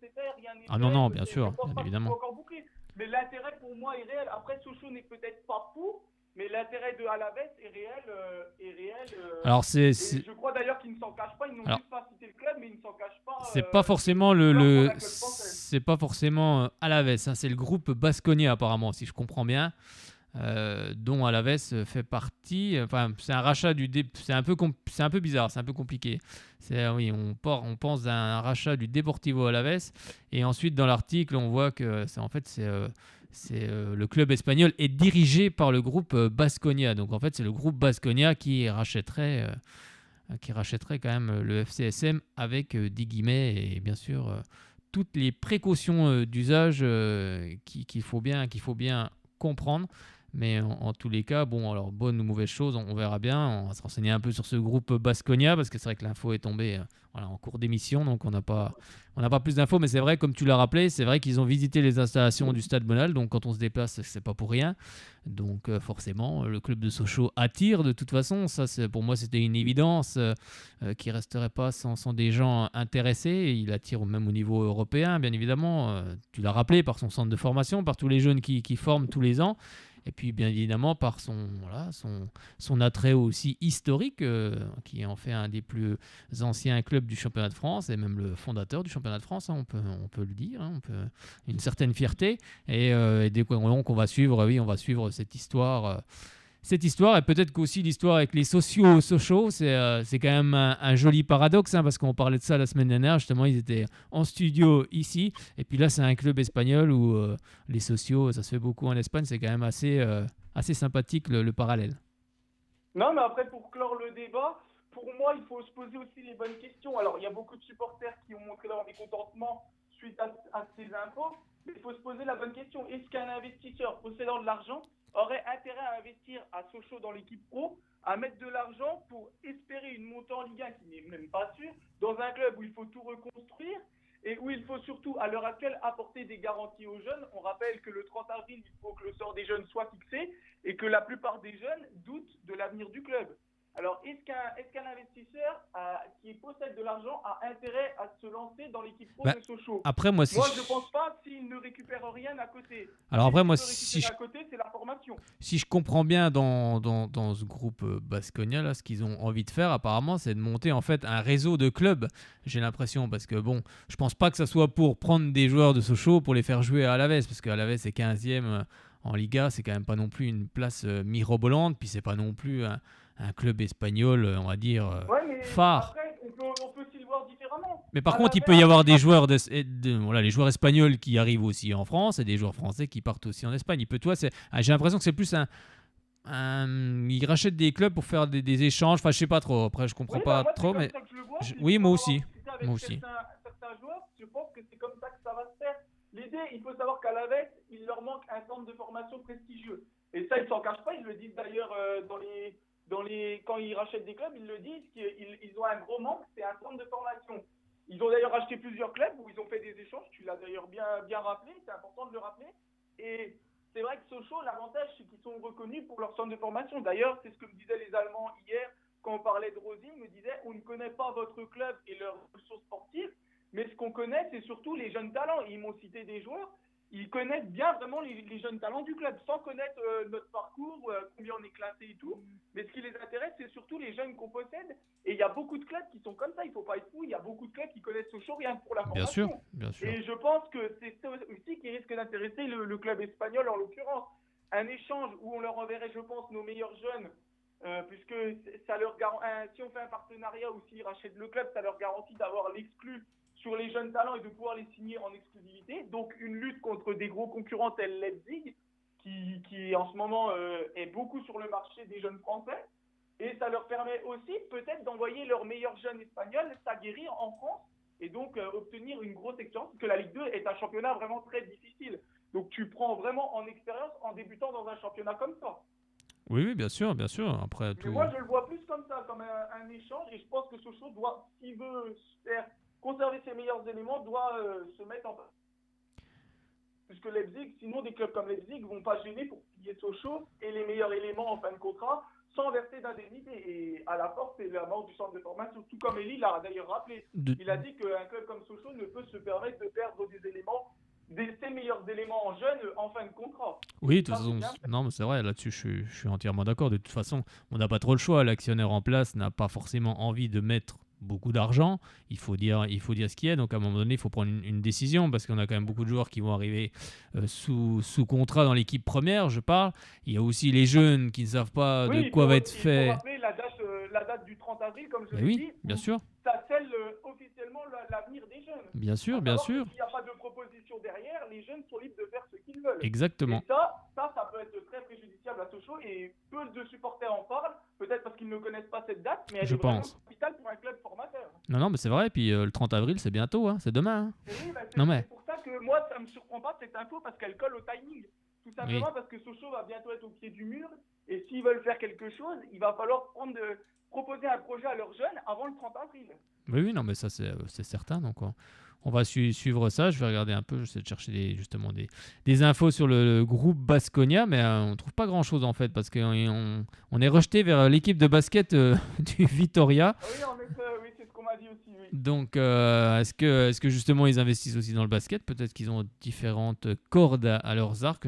c'est fait, rien n'est fait. Non, bien sûr, évidemment. Mais l'intérêt pour moi est réel. Après, Sochaux n'est peut-être pas pour, mais l'intérêt de Alavés est réel. Alors je crois d'ailleurs qu'ils ne s'en cachent pas. Ils n'ont juste pas cité le club, mais ils ne s'en cachent pas. C'est pas forcément c'est pas forcément Alavés. C'est le groupe Baskonia apparemment, si je comprends bien. Dont Alavés fait partie. Enfin, c'est un rachat c'est un peu bizarre, c'est un peu compliqué. On pense à un rachat du Deportivo Alavés et ensuite dans l'article on voit que le club espagnol est dirigé par le groupe Baskonia. Donc en fait c'est le groupe Baskonia qui rachèterait quand même le FCSM avec 10 guillemets et bien sûr toutes les précautions d'usage qu'il faut bien comprendre. Mais en tous les cas, bon, alors bonne ou mauvaise chose, on verra bien. On va se renseigner un peu sur ce groupe Baskonia parce que c'est vrai que l'info est tombée voilà, en cours d'émission, donc on n'a pas plus d'infos. Mais c'est vrai, comme tu l'as rappelé, c'est vrai qu'ils ont visité les installations du Stade Bonal. Donc quand on se déplace, c'est pas pour rien. Donc forcément, le club de Sochaux attire de toute façon. Ça, pour moi, c'était une évidence qui resterait pas sans des gens intéressés. Il attire même au niveau européen, bien évidemment. Tu l'as rappelé par son centre de formation, par tous les jeunes qui forment tous les ans. Et puis, bien évidemment, par son attrait aussi historique, qui en fait un des plus anciens clubs du championnat de France, et même le fondateur du championnat de France, hein, on peut le dire, hein, une certaine fierté. Et donc, on va suivre cette histoire. Cette histoire, et peut-être qu'aussi l'histoire avec les sociaux Sochaux, c'est quand même un joli paradoxe, hein, parce qu'on parlait de ça la semaine dernière, justement, ils étaient en studio ici, et puis là, c'est un club espagnol où les sociaux, ça se fait beaucoup en Espagne, c'est quand même assez sympathique le parallèle. Non, mais après, pour clore le débat, pour moi, il faut se poser aussi les bonnes questions. Alors, il y a beaucoup de supporters qui ont montré leur mécontentement suite à ces infos, mais il faut se poser la bonne question. Est-ce qu'un investisseur possédant de l'argent aurait intérêt à investir à Sochaux dans l'équipe pro, à mettre de l'argent pour espérer une montée en Ligue 1 qui n'est même pas sûre, dans un club où il faut tout reconstruire et où il faut surtout, à l'heure actuelle, apporter des garanties aux jeunes. On rappelle que le 30 avril, il faut que le sort des jeunes soit fixé et que la plupart des jeunes doutent de l'avenir du club. Alors, est-ce qu'un investisseur qui possède de l'argent a intérêt à se lancer dans l'équipe pro de Sochaux ? Après, moi, je ne pense pas s'il ne récupère rien à côté. Alors après, moi, à côté, c'est la formation. Si je comprends bien dans ce groupe Baskonia, là, ce qu'ils ont envie de faire, apparemment, c'est de monter en fait un réseau de clubs, j'ai l'impression, parce que bon, je pense pas que ça soit pour prendre des joueurs de Sochaux pour les faire jouer à Alavés, parce qu'Alavés est 15e en Liga, c'est quand même pas non plus une place mirobolante, puis c'est pas non plus un club espagnol, on va dire, phare. Après, on peut aussi le voir différemment. Mais par contre, il peut y avoir des joueurs, les joueurs espagnols qui arrivent aussi en France et des joueurs français qui partent aussi en Espagne. J'ai l'impression que c'est plus ils rachètent des clubs pour faire des échanges. Enfin, je sais pas trop. Après, je comprends pas trop, mais oui, moi aussi. Certains joueurs, je pense que c'est comme ça que ça va se faire. L'idée, il faut savoir qu'à l'Alavés, il leur manque un centre de formation prestigieux. Et ça, ils s'en cachent pas. Ils le disent d'ailleurs quand ils rachètent des clubs, ils le disent qu'ils ont un gros manque, c'est un centre de formation. Ils ont d'ailleurs acheté plusieurs clubs où ils ont fait des échanges. Tu l'as d'ailleurs bien rappelé. C'est important de le rappeler. Et c'est vrai que Sochaux, l'avantage, c'est qu'ils sont reconnus pour leur centre de formation. D'ailleurs, c'est ce que me disaient les Allemands hier quand on parlait de Rosy. Ils me disaient, on ne connaît pas votre club et leurs ressources sportives, mais ce qu'on connaît, c'est surtout les jeunes talents. Et ils m'ont cité des joueurs. Ils connaissent bien vraiment les jeunes talents du club, sans connaître notre parcours, combien on est classé et tout. Mais ce qui les intéresse, c'est surtout les jeunes qu'on possède. Et il y a beaucoup de clubs qui sont comme ça, il ne faut pas être fou. Il y a beaucoup de clubs qui connaissent Sochaux rien que pour la formation. Bien sûr. Et je pense que c'est ça aussi qui risque d'intéresser le club espagnol en l'occurrence. Un échange où on leur enverrait, je pense, nos meilleurs jeunes, puisque ça leur si on fait un partenariat ou s'ils rachètent le club, ça leur garantit d'avoir l'exclu sur les jeunes talents et de pouvoir les signer en exclusivité. Donc une lutte contre des gros concurrents tels Leipzig, qui en ce moment est beaucoup sur le marché des jeunes français. Et ça leur permet aussi peut-être d'envoyer leurs meilleurs jeunes espagnols s'aguerrir en France et donc obtenir une grosse expérience, parce que la Ligue 2 est un championnat vraiment très difficile. Donc tu prends vraiment en expérience en débutant dans un championnat comme ça. Oui, bien sûr. Après, mais moi, je le vois plus comme ça, comme un échange, et je pense que Sochaux doit, s'il veut conserver ses meilleurs éléments, doit se mettre en place. Puisque Leipzig, sinon des clubs comme Leipzig ne vont pas gêner pour payer Sochaux et les meilleurs éléments en fin de contrat sans verser d'indemnité. Et à la force, c'est la mort du centre de formation. Tout comme Elie l'a d'ailleurs rappelé. Il a dit qu'un club comme Sochaux ne peut se permettre de perdre ses meilleurs éléments en jeunes en fin de contrat. Oui, de toute façon, non, mais c'est vrai, là-dessus, je suis entièrement d'accord. De toute façon, on n'a pas trop le choix. L'actionnaire en place n'a pas forcément envie de mettre beaucoup d'argent, il faut dire ce qu'il y a, donc à un moment donné il faut prendre une décision, parce qu'on a quand même beaucoup de joueurs qui vont arriver sous contrat dans l'équipe première, je parle. Il y a aussi les jeunes qui ne savent pas de quoi va être fait. Il faut rappeler la date du 30 avril, comme je l'ai dit, bien sûr. Ça scelle officiellement l'avenir des jeunes. Bien sûr. S'il n'y a pas de proposition derrière, les jeunes sont libres de faire ce qu'ils veulent. Exactement. Et ça peut être très préjudiciable à Sochaux, et peu de supporters en parlent, peut-être parce qu'ils ne connaissent pas cette date, mais elle est vraiment capitale pour un club formateur. Non, mais c'est vrai, et puis le 30 avril, c'est bientôt, hein, c'est demain. Hein. Oui, c'est pour ça que moi, ça ne me surprend pas cette info, parce qu'elle colle au timing. Tout tout simplement parce que Sochaux va bientôt être au pied du mur. Et s'ils veulent faire quelque chose, il va falloir proposer un projet à leurs jeunes avant le 30 avril. Oui, non, mais ça, c'est certain. Donc, on va suivre ça. Je vais regarder un peu. J'essaie de chercher des infos sur le groupe Baskonia, mais on ne trouve pas grand-chose en fait, parce qu'on est rejeté vers l'équipe de basket du Vitoria. Oui, en effet, oui, c'est ce qu'on m'a dit aussi. Oui. Donc, est-ce que justement ils investissent aussi dans le basket? Peut-être qu'ils ont différentes cordes à leurs arcs.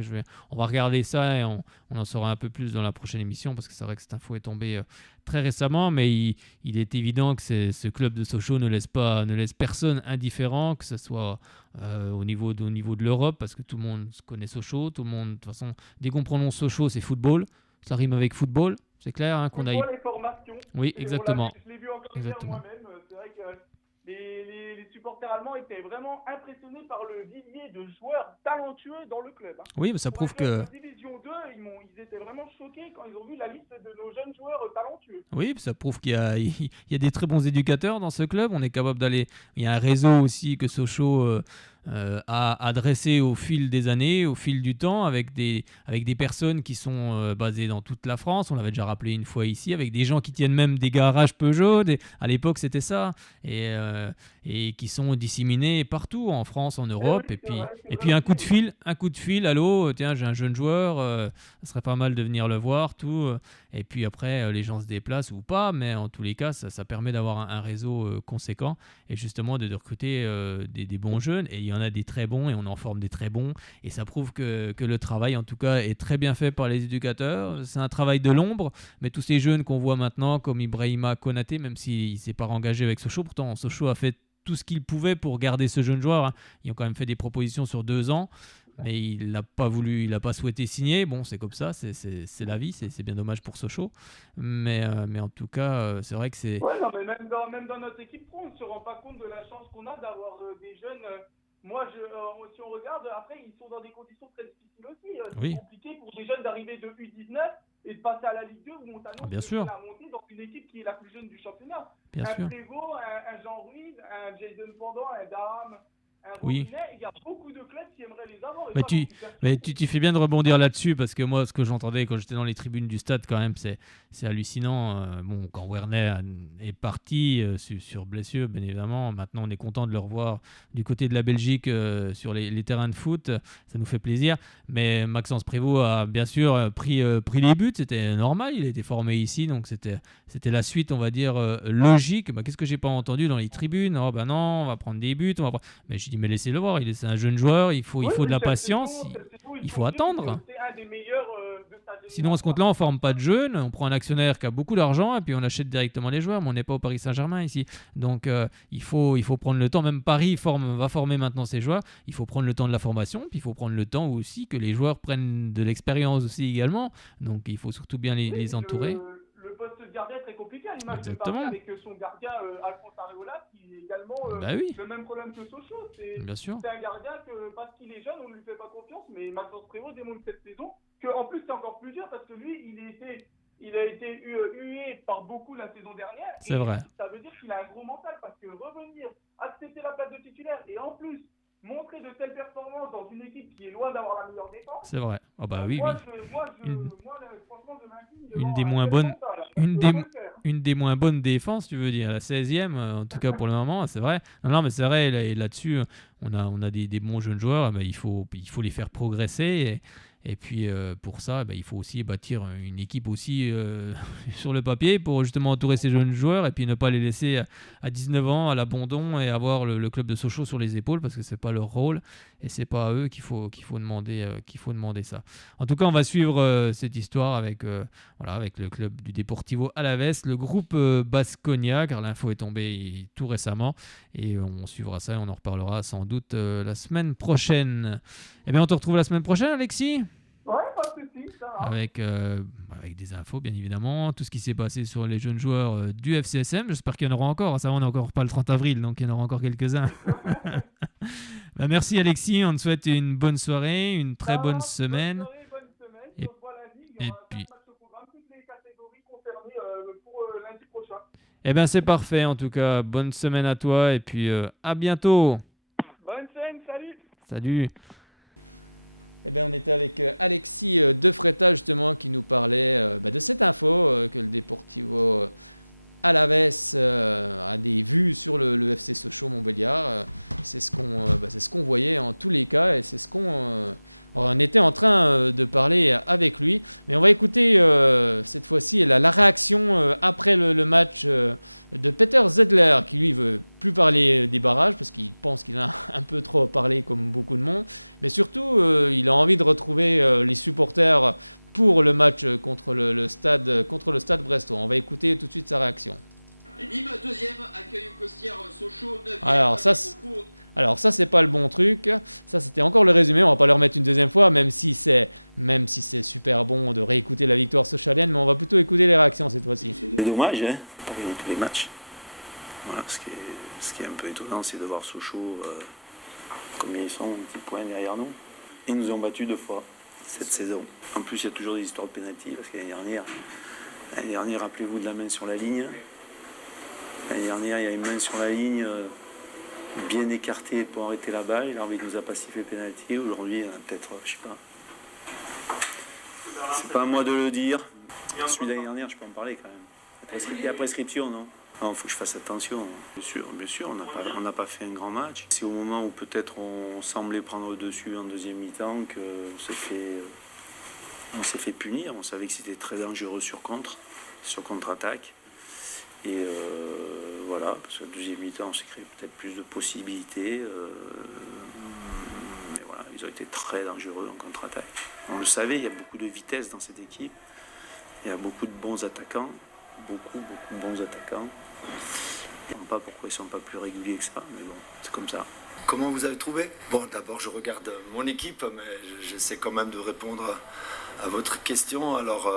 On va regarder ça et on en saura un peu plus dans la prochaine émission, parce que c'est vrai que cette info est tombée très récemment, mais il est évident que ce club de Sochaux ne laisse personne indifférent, que ce soit au niveau de l'Europe, parce que tout le monde connaît Sochaux, tout le monde, de toute façon, dès qu'on prononce Sochaux, c'est football, ça rime avec football, c'est clair hein, qu'on a eu. Football et formation. Oui, exactement. Je l'ai vu encore hier moi-même, c'est vrai que les supporters allemands étaient vraiment impressionnés par le vivier de joueurs talentueux dans le club. Hein. Oui, mais ça prouve que... En Division 2, ils étaient vraiment choqués quand ils ont vu la liste de nos jeunes joueurs talentueux. Oui, ça prouve qu'il y a des très bons éducateurs dans ce club. On est capable d'aller... Il y a un réseau aussi que Sochaux a adressé au fil des années, au fil du temps, avec des personnes qui sont basées dans toute la France. On l'avait déjà rappelé une fois ici, avec des gens qui tiennent même des garages Peugeot. À l'époque, c'était ça. Et qui sont disséminés partout, en France, en Europe. Et puis un coup de fil, allô, tiens, j'ai un jeune joueur, ça serait pas mal de venir le voir, tout. Et puis après, les gens se déplacent ou pas, mais en tous les cas, ça permet d'avoir un réseau conséquent et justement de recruter des bons jeunes. Et il y en a des très bons et on en forme des très bons. Et ça prouve que le travail, en tout cas, est très bien fait par les éducateurs. C'est un travail de l'ombre, mais tous ces jeunes qu'on voit maintenant, comme Ibrahima Konaté, même s'il ne s'est pas engagé avec Sochaux, pourtant Sochaux a fait tout ce qu'il pouvait pour garder ce jeune joueur. Hein. Ils ont quand même fait des propositions sur 2 ans, mais il n'a pas souhaité signer. Bon, c'est comme ça, c'est la vie, c'est bien dommage pour Sochaux. Mais en tout cas, c'est vrai que c'est... Ouais, non, mais même dans notre équipe pro, on ne se rend pas compte de la chance qu'on a d'avoir des jeunes... Moi, si on regarde, après, ils sont dans des conditions très difficiles aussi. C'est compliqué pour des jeunes d'arriver de U19 et de passer à la Ligue 2 où on t'annonce la montée dans une équipe qui est la plus jeune du championnat. Prévost, un Jean Ruiz, un Jason Pendant, un Daham, un Robinet, il y a beaucoup de clubs qui aimeraient les avoir. Mais tu fais bien de rebondir là-dessus, parce que moi, ce que j'entendais quand j'étais dans les tribunes du stade, quand même, c'est hallucinant. Quand Werner est parti sur blessure, bien évidemment, maintenant on est content de le revoir du côté de la Belgique sur les terrains de foot, ça nous fait plaisir. Mais Maxence Prévost a bien sûr pris les buts, c'était normal, il a été formé ici, donc c'était la suite, on va dire, logique. Qu'est-ce que j'ai pas entendu dans les tribunes? Oh ben non, on va prendre des buts, mais je dis, mais laissez-le voir, c'est un jeune joueur, il faut de la patience, il faut attendre. C'est un des meilleurs de sa génération. Sinon, à ce compte-là, on ne forme pas de jeunes, on prend un actionnaire qui a beaucoup d'argent et puis on achète directement les joueurs, mais on n'est pas au Paris Saint-Germain ici. Donc, il faut prendre le temps. Même Paris va former maintenant ses joueurs. Il faut prendre le temps de la formation, puis il faut prendre le temps aussi que les joueurs prennent de l'expérience aussi également. Donc, il faut surtout bien les entourer. Le poste de gardien est très compliqué à l'image de Paris avec son gardien Alphonse Areola qui est également le même problème que Sochaux. C'est un gardien que parce qu'il est jeune, on ne lui fait pas confiance, mais Maxence Prévost démontre cette saison qu'en plus c'est encore plus dur parce que lui, il a été hué par beaucoup la saison dernière. C'est vrai. Ça veut dire qu'il a un gros mental parce que revenir, accepter la place de titulaire et en plus montrer de telles performances dans une équipe qui est loin d'avoir la meilleure défense. C'est vrai. Oh bah oui. Franchement, je m'incline. Une des moins bonnes défenses, tu veux dire, la 16e, en tout cas pour le moment, c'est vrai. Non, mais c'est vrai, là-dessus, on a des bons jeunes joueurs, mais il faut les faire progresser. Et puis pour ça, il faut aussi bâtir une équipe aussi sur le papier pour justement entourer ces jeunes joueurs et puis ne pas les laisser à 19 ans à l'abandon et avoir le club de Sochaux sur les épaules parce que c'est pas leur rôle et c'est pas à eux qu'il faut demander ça. En tout cas, on va suivre cette histoire avec le club du Deportivo Alavés, le groupe Baskonia, car l'info est tombée tout récemment et on suivra ça et on en reparlera sans doute la semaine prochaine. Eh bien, on te retrouve la semaine prochaine, Alexis. Ouais, pas de soucis, ça va. Avec des infos, bien évidemment, tout ce qui s'est passé sur les jeunes joueurs du FCSM. J'espère qu'il y en aura encore. Ça va, on n'est encore pas le 30 avril, donc il y en aura encore quelques-uns. Merci, Alexis. On te souhaite une bonne soirée, une très bonne semaine. Bonne semaine. Et puis, toutes les catégories concernées pour lundi prochain. Eh bien, c'est parfait, en tout cas. Bonne semaine à toi et puis à bientôt. Bonne semaine, salut. Salut. C'est dommage, hein, pour gagner tous les matchs. Voilà, ce qui est un peu étonnant, c'est de voir Sochaux, combien ils sont, un petit point derrière nous. Ils nous ont battus 2 fois cette saison. En plus, il y a toujours des histoires de pénalty, parce que l'année dernière, rappelez-vous de la main sur la ligne. L'année dernière, il y a une main sur la ligne, bien écartée pour arrêter la balle. L'arbitre nous a pas sifflé pénalty. Aujourd'hui, il y en a peut-être, je sais pas. C'est pas à moi de le dire. Celui d'année dernière, je peux en parler quand même. Il y a prescription, non? Non, il faut que je fasse attention. Bien sûr, on n'a pas fait un grand match. C'est au moment où peut-être on semblait prendre le dessus en deuxième mi-temps qu'on s'est fait punir. On savait que c'était très dangereux sur contre-attaque. Et voilà, parce que la deuxième mi-temps, on s'est créé peut-être plus de possibilités. Mais voilà, ils ont été très dangereux en contre-attaque. On le savait, il y a beaucoup de vitesse dans cette équipe. Il y a beaucoup de bons attaquants. Beaucoup de bons attaquants. Je ne sais pas pourquoi ils ne sont pas plus réguliers que ça, mais bon, c'est comme ça. Comment vous avez trouvé? Bon, d'abord, je regarde mon équipe, mais j'essaie quand même de répondre à votre question. Alors,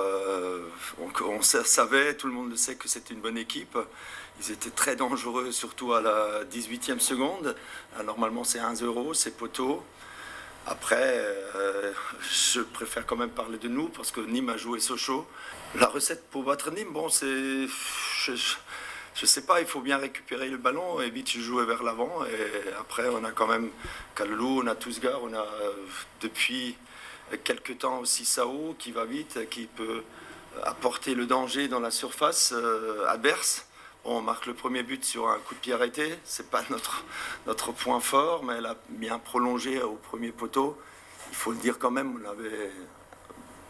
on savait, tout le monde le sait, que c'était une bonne équipe. Ils étaient très dangereux, surtout à la 18e seconde. Normalement, c'est 1-0, c'est poteau. Après, je préfère quand même parler de nous, parce que Nîmes a joué Sochaux. La recette pour battre Nîmes, bon, c'est... Je sais pas, il faut bien récupérer le ballon et vite jouer vers l'avant. Et après, on a quand même Kalulu, on a Tousgar, on a depuis quelques temps aussi Sao qui va vite, qui peut apporter le danger dans la surface à Bers. On marque le premier but sur un coup de pied arrêté. C'est pas notre point fort, mais elle a bien prolongé au premier poteau. Il faut le dire quand même, on avait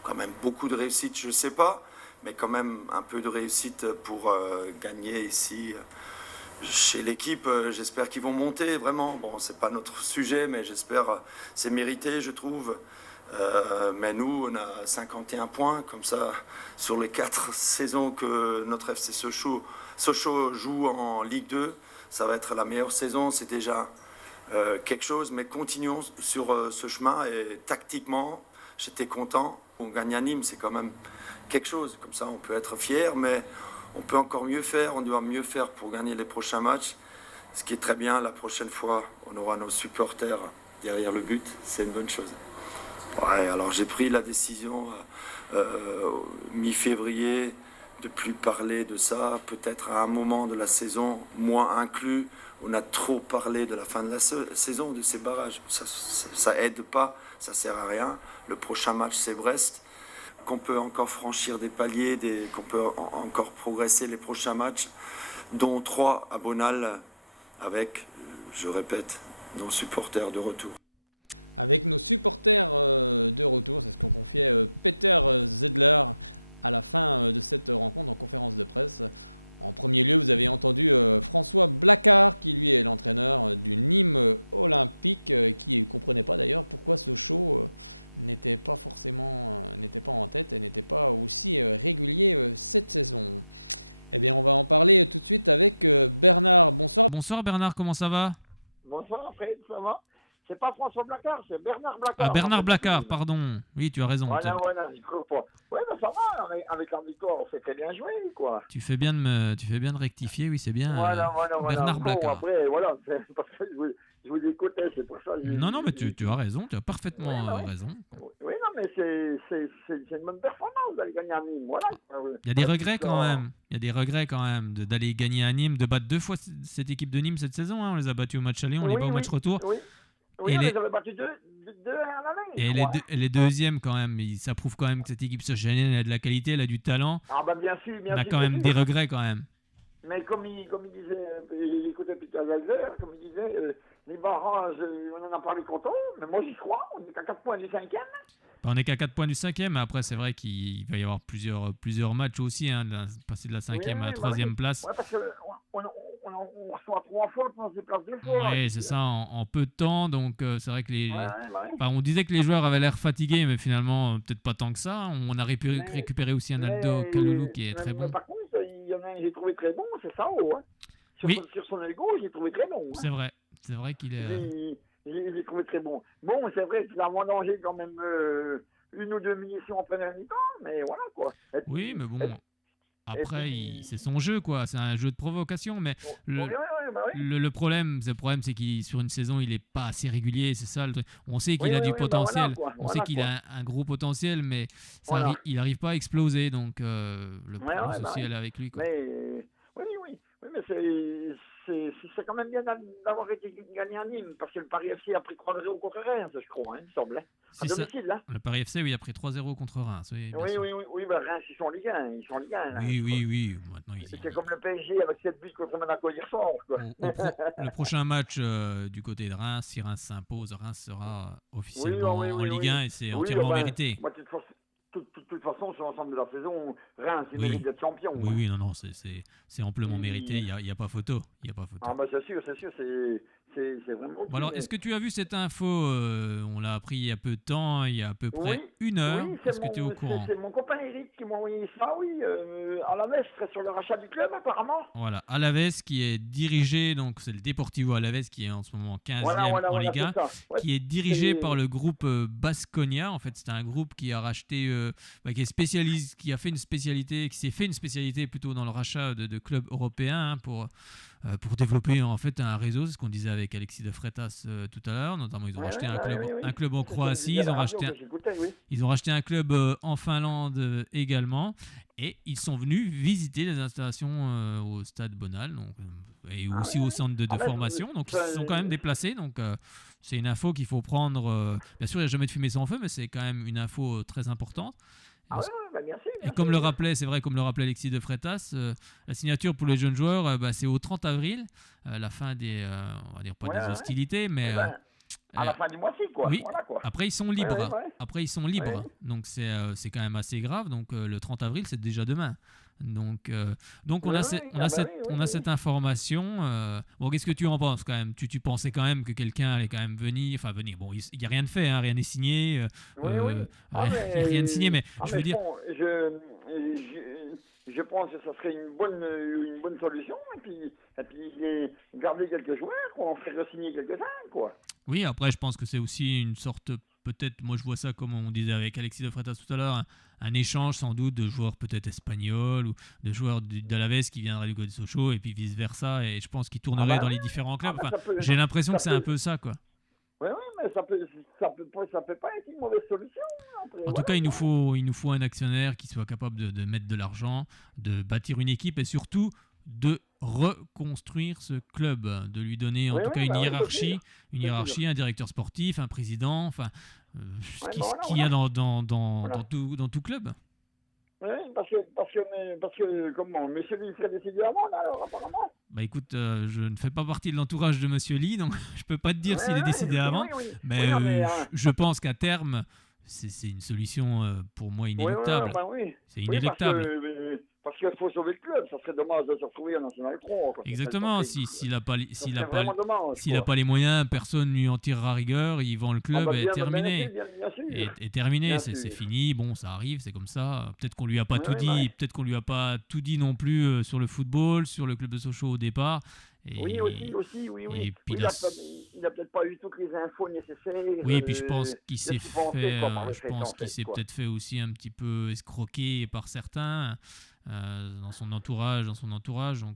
quand même beaucoup de réussite, je sais pas. Mais quand même un peu de réussite pour gagner ici chez l'équipe. J'espère qu'ils vont monter, vraiment. Bon, c'est pas notre sujet, mais j'espère c'est mérité, je trouve. Mais nous, on a 51 points, comme ça, sur les 4 saisons que notre FC Sochaux joue en Ligue 2. Ça va être la meilleure saison, c'est déjà quelque chose. Mais continuons sur ce chemin et tactiquement, j'étais content. On gagne à Nîmes, c'est quand même quelque chose. Comme ça, on peut être fier, mais on peut encore mieux faire. On doit mieux faire pour gagner les prochains matchs. Ce qui est très bien, la prochaine fois, on aura nos supporters derrière le but. C'est une bonne chose. Ouais, alors j'ai pris la décision mi-février de plus parler de ça. Peut-être à un moment de la saison, moi inclus, on a trop parlé de la fin de la saison, de ces barrages. Ça aide pas, ça sert à rien. Le prochain match, c'est Brest. Qu'on peut encore franchir des paliers, qu'on peut encore progresser les prochains matchs, dont 3 à Bonal, avec, je répète, nos supporters de retour. Bonsoir Bernard, comment ça va? Bonsoir Fred, ça va? C'est pas François Blacard, c'est Bernard Blacard. Ah, Bernard Blacard, pardon. Oui, tu as raison. Voilà, je trouve pas. Ouais, mais ça va, avec la victoire, on fait très bien jouer, quoi. Tu fais bien de rectifier, oui, c'est bien. Voilà. Bernard Blacard. Après, voilà, c'est parce que je vous écoutais, c'est pour ça. Non, mais tu as raison, tu as parfaitement raison. Oui, non, mais c'est une bonne performance d'aller gagner à Nîmes, voilà. Il y a des regrets quand même. D'aller gagner à Nîmes, de battre 2 fois cette équipe de Nîmes cette saison. Hein. On les a battus au match aller, on les bat au match retour. Oui, on les avait battus 2 à la main. Et les deuxièmes quand même, ça prouve quand même que cette équipe socialienne a de la qualité, elle a du talent. Ah bah bien sûr. On a quand même des regrets quand même. Mais comme il disait, il écoutait Peter Galzer, comme il disait, les barrages, on en a parlé content, mais moi j'y crois, on est qu'à 4 points du 5e. On n'est qu'à 4 points du 5e, mais après c'est vrai qu'il va y avoir plusieurs matchs aussi, hein, passer de la 5e à la 3e place. Ouais, parce qu'on reçoit 3 fois, on se déplace 2 fois. Oui, c'est ça, en peu de temps, donc c'est vrai que on disait que les joueurs avaient l'air fatigués, mais finalement peut-être pas tant que ça. On a récupéré aussi un Aldo Kalulu qui est très bon. Par contre, il y en a un que j'ai trouvé très bon, c'est Sao. Hein. Sur son ego, j'ai trouvé très bon. Hein. C'est vrai qu'il est... J'ai trouvé très bon. Bon, c'est vrai qu'il a vendangé quand même 1 ou 2 munitions en première mi-temps, mais voilà quoi. Oui, mais bon, après, puis... c'est son jeu, quoi. C'est un jeu de provocation, mais le problème, c'est qu'il sur une saison, il est pas assez régulier. C'est ça le truc. On sait qu'il a du potentiel. On sait qu'il a un gros potentiel, mais il n'arrive pas à exploser. Donc le souci, elle est avec lui, quoi. Mais oui, mais c'est quand même bien d'avoir été gagné à Nîmes, parce que le Paris FC a pris 3-0 contre Reims, je crois, il me semble. À domicile, là. Le Paris FC, oui, a pris 3-0 contre Reims. Oui, Reims, ils sont en Ligue 1. Oui. Maintenant, c'est comme le PSG avec 7 buts contre Monaco hier soir, quoi. Le prochain match du côté de Reims, si Reims s'impose, Reims sera officiellement en Ligue 1 et c'est entièrement mérité. De toute façon, sur l'ensemble de la saison, Reims, il mérite d'être champion. Oui, non, c'est amplement mérité, il n'y a pas photo. Ah bah c'est sûr, c'est vraiment... Bon, alors, est-ce que tu as vu cette info on l'a appris il y a peu de temps, il y a à peu près une heure. Est-ce que tu es au courant? C'est mon copain Eric qui m'a envoyé ça, Alaves serait sur le rachat du club, apparemment. Voilà, Alaves qui est dirigé, donc c'est le Deportivo Alaves qui est en ce moment 15e en Ligue 1, qui est dirigé par le groupe Baskonia. En fait, c'est un groupe qui a racheté, qui est spécialiste, qui s'est fait une spécialité plutôt dans le rachat de clubs européens pour développer en fait un réseau. C'est ce qu'on disait avec Alexis de Freitas tout à l'heure. Notamment, ils ont racheté un club en Croatie, ils ont racheté un club en Finlande également, et ils sont venus visiter les installations au Stade Bonal, donc, et aussi au centre de formation. Donc, ils se sont quand même déplacés. Donc, c'est une info qu'il faut prendre. Bien sûr, il n'y a jamais de fumée sans feu, mais c'est quand même une info très importante. Bien sûr. Et comme le rappelait Alexis de Freitas, la signature pour les jeunes joueurs, c'est au 30 avril, la fin des, on va dire pas des hostilités, mais à la fin du mois-ci, quoi. Oui. Voilà, quoi. Après ils sont libres. Après ils sont libres. Donc c'est quand même assez grave. Donc le 30 avril, c'est déjà demain. Donc on a cette information. Bon, qu'est-ce que tu en penses quand même? Tu pensais quand même que quelqu'un allait quand même venir. Bon, il n'y a rien de fait, hein, rien n'est signé. Rien de signé, mais je veux dire. Bon, je pense que ça serait une bonne solution. Et puis garder quelques joueurs, quoi, en faire signer quelques-uns, quoi. Oui, après, je pense que c'est aussi une sorte, peut-être, moi je vois ça comme on disait avec Alexis de Freitas tout à l'heure, un échange sans doute de joueurs peut-être espagnols ou de joueurs d'Alaves qui viendraient du côté de Sochaux et puis vice-versa, et je pense qu'ils tourneraient dans les différents clubs. J'ai l'impression que c'est un peu ça, quoi. Oui, mais ça peut pas être une mauvaise solution. Après, en tout cas, il nous faut un actionnaire qui soit capable de mettre de l'argent, de bâtir une équipe et surtout de reconstruire ce club, de lui donner en tout cas une hiérarchie, un directeur sportif, un président, enfin, ce qu'il y a dans tout club. Oui, parce que comment, Monsieur Lee serait décidé avant, alors, apparemment. Bah écoute, je ne fais pas partie de l'entourage de Monsieur Lee, donc je peux pas te dire s'il est décidé avant, mais je pense qu'à terme, c'est une solution pour moi inéluctable. C'est inéluctable. Parce qu'il faut sauver le club, ça serait dommage de se retrouver en National 3. Exactement, s'il n'a pas les moyens, personne ne lui en tirera rigueur, il vend le club et terminé. Et terminé, c'est fini, bon, ça arrive, c'est comme ça. Peut-être qu'on lui a pas tout dit, peut-être qu'on lui a pas tout dit non plus sur le football, sur le club de Sochaux au départ. Oui. Et puis il n'a peut-être pas eu toutes les infos nécessaires. Oui, puis je pense qu'il s'est peut-être fait aussi un petit peu escroquer par certains dans son entourage. Donc,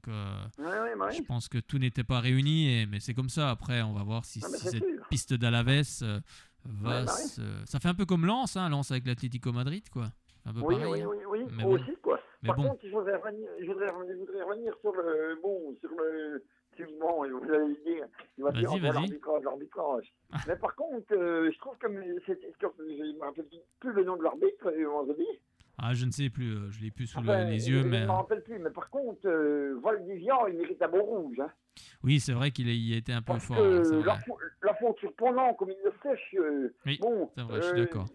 je pense que tout n'était pas réuni, mais c'est comme ça. Après, on va voir si cette piste d'Alaves va ça fait un peu comme Lens, avec l'Atlético Madrid, quoi. Un peu pareil. Oui, mais bon. Aussi, quoi. Par contre, je voudrais revenir sur le... Bon, vous allez dire, il va dire l'arbitrage. Mais par contre, je trouve que je ne me rappelle plus le nom de l'arbitre vendredi. Ah, je ne sais plus, je l'ai plus sous les yeux, mais... Je ne me rappelle plus, mais par contre, Valdivian, il mérite un beau rouge. Hein. Oui, c'est vrai qu'il y a été un peu fort. La faute sur Ponant, comme il le sèche, oui, c'est vrai, je suis d'accord.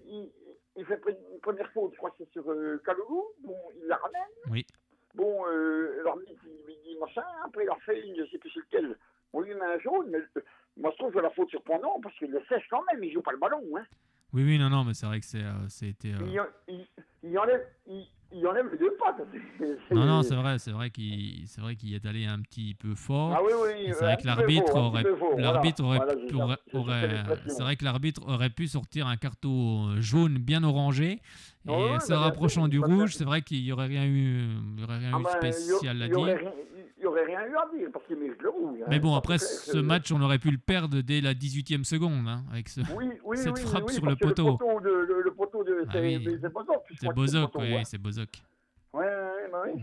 Il fait une première faute, je crois que c'est sur Kaloulou, bon, il la ramène. Oui. Bon, l'arbitre, il dit machin, après il a fait je ne sais plus sur lequel. On lui met un jaune, mais moi je trouve que la faute sur Ponant, parce qu'il le sèche quand même, il joue pas le ballon. Hein. Oui, non, mais c'est vrai que c'était... il enlève les deux pattes. Non, c'est vrai qu'il est allé un petit peu fort. Ah oui, c'est vrai que l'arbitre c'est vrai que l'arbitre aurait pu sortir un carton jaune bien orangé et se rapprochant du rouge, c'est vrai qu'il y aurait rien eu spécial à dire. Il n'y aurait rien eu à dire parce qu'il mérite le rouge. Mais bon, après ce match, on aurait pu le perdre dès la 18e seconde, hein, avec cette frappe sur le poteau. Le poteau de c'est Bozok, c'est Bozok. Oui.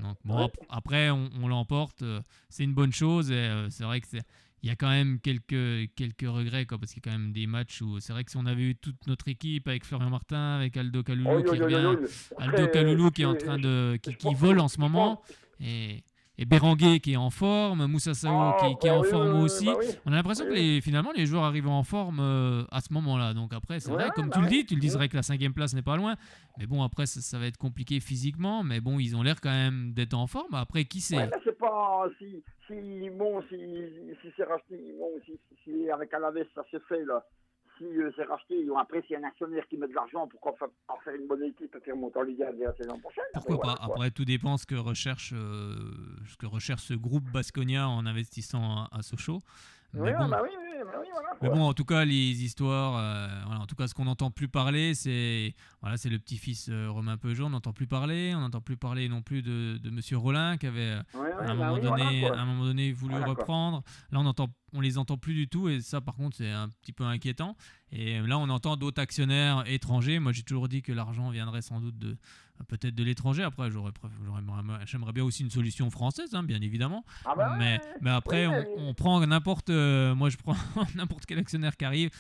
Donc, bon, après, on l'emporte. C'est une bonne chose. Et c'est vrai qu'il y a quand même quelques regrets, quoi, parce qu'il y a quand même des matchs où c'est vrai que si on avait eu toute notre équipe avec Florian Martin, avec Aldo Kaloulou qui revient, Aldo Kaloulou qui est en train qui vole en ce moment, et Berenguer qui est en forme, Moussa Sao qui est en forme aussi. On a l'impression que finalement les joueurs arrivent en forme à ce moment-là. Donc après, c'est vrai, comme tu le dis, c'est vrai que la 5e place n'est pas loin. Mais bon, après, ça va être compliqué physiquement. Mais bon, ils ont l'air quand même d'être en forme. Après, qui sait je sais pas si c'est racheté, si avec Alaves ça s'est fait là. Si c'est racheté, après s'il y a un actionnaire qui met de l'argent, pourquoi pas faire une bonne équipe et faire monter en Ligue 1 la saison prochaine? Pourquoi pas? Après, tout dépend ce que recherche ce groupe Baskonia en investissant à Sochaux. Mais voilà. Mais bon, en tout cas, les histoires, en tout cas, ce qu'on n'entend plus parler, c'est le petit-fils Romain Peugeot. On n'entend plus parler. On n'entend plus parler non plus de Monsieur Rollin qui avait à un moment donné voulu reprendre. Là, on les entend plus du tout et ça, par contre, c'est un petit peu inquiétant. Et là, on entend d'autres actionnaires étrangers. Moi, j'ai toujours dit que l'argent viendrait sans doute peut-être de l'étranger. Après, j'aimerais bien aussi une solution française, hein, bien évidemment. Mais après, on prend n'importe. Moi, je prends n'importe quel actionnaire qui arrive.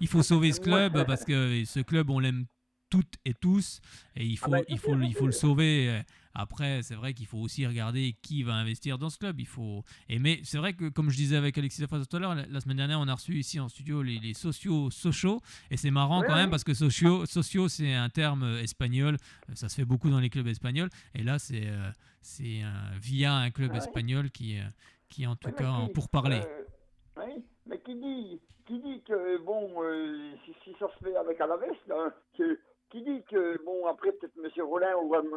Il faut sauver ce club parce que ce club, on l'aime toutes et tous et il faut le sauver. Après, c'est vrai qu'il faut aussi regarder qui va investir dans ce club. Mais c'est vrai que, comme je disais avec Alexis Lafaz tout à l'heure, la semaine dernière, on a reçu ici en studio les Sochaux. Et c'est marrant quand même parce que socio, c'est un terme espagnol. Ça se fait beaucoup dans les clubs espagnols. Et là, c'est via un club espagnol qui en tout cas, pour parler. Oui, mais qui dit que, si ça se fait avec Alaves, qui dit que, après, peut-être M. Rollin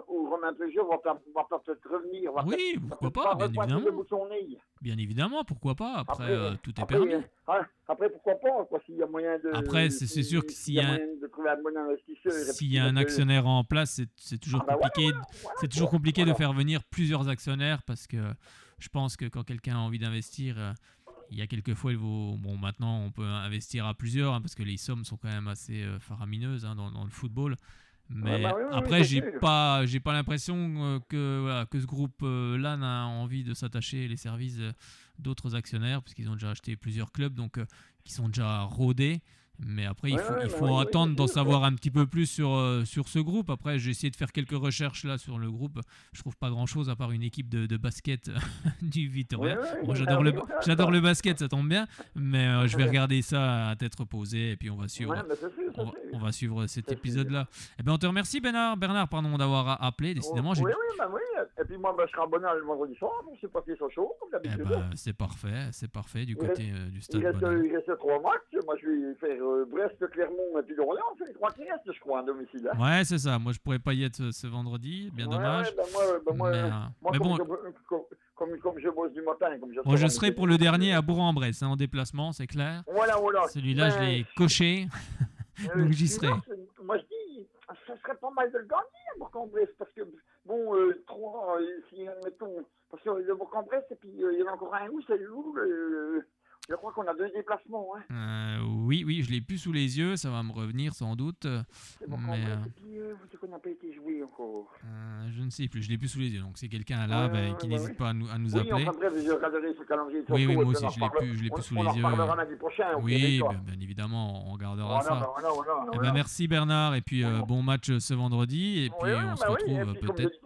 ou Romain Peugeot va peut-être revenir. Oui, pourquoi pas, bien évidemment. Bien évidemment, pourquoi pas. Après, tout est permis. Après, pourquoi pas, quoi, s'il y a moyen de... Après, c'est sûr que s'il y a de trouver un bon investisseur... S'il y a un actionnaire en place, c'est toujours compliqué. C'est toujours compliqué de faire venir plusieurs actionnaires parce que je pense que quand quelqu'un a envie d'investir... il y a quelques fois, maintenant on peut investir à plusieurs parce que les sommes sont quand même assez faramineuses dans le football. Mais après, j'ai pas l'impression que ce groupe-là n'a envie de s'attacher les services d'autres actionnaires puisqu'ils ont déjà acheté plusieurs clubs donc qui sont déjà rodés. Mais après, il faut attendre d'en savoir un petit peu plus sur ce groupe. Après, j'ai essayé de faire quelques recherches là sur le groupe. Je trouve pas grand-chose à part une équipe de basket du Vitória. J'adore le basket, ça tombe bien. Mais je vais regarder ça à tête reposée et puis on va suivre cet épisode-là. Et ben, on te remercie Bernard, d'avoir appelé. Décidément, oui. Et puis moi, je serai abonné le vendredi soir. Je sais pas si c'est chaud, comme d'habitude. C'est parfait du côté du stade. Il reste 3 matchs. Moi, je vais faire Brest, Clermont et puis Lorient. C'est les 3 qui restent, je crois, à domicile. Hein. Ouais, c'est ça. Moi, je pourrais pas y être ce vendredi. Bien dommage. Mais bon, comme je bosse du matin. Moi, je serai pour le dernier à Bourg-en-Bresse, en déplacement, c'est clair. Voilà. Celui-là, je l'ai coché. Donc, j'y serai. Moi, je dis, ça serait pas mal de le gagner à Bourg-en-Bresse. Parce que, 3, si, admettons, parce que le Bourg-en-Bresse, et puis il y en a encore un où, c'est où je crois qu'on a 2 déplacements. Hein. Oui, je l'ai plus sous les yeux, ça va me revenir sans doute. C'est Bourg-en-Bresse, et puis c'est qu'on n'a pas été joué encore. Je ne sais plus, je l'ai plus sous les yeux. Donc c'est quelqu'un là qui n'hésite pas à nous appeler. Oui, enfin bref, je regarderai ce calendrier. Oui, moi aussi, je l'ai plus sous les yeux. On en reparlera lundi prochain. Oui, bien évidemment, on gardera ça. Voilà. Merci Bernard, et puis bon match ce vendredi, et puis on se retrouve peut-être.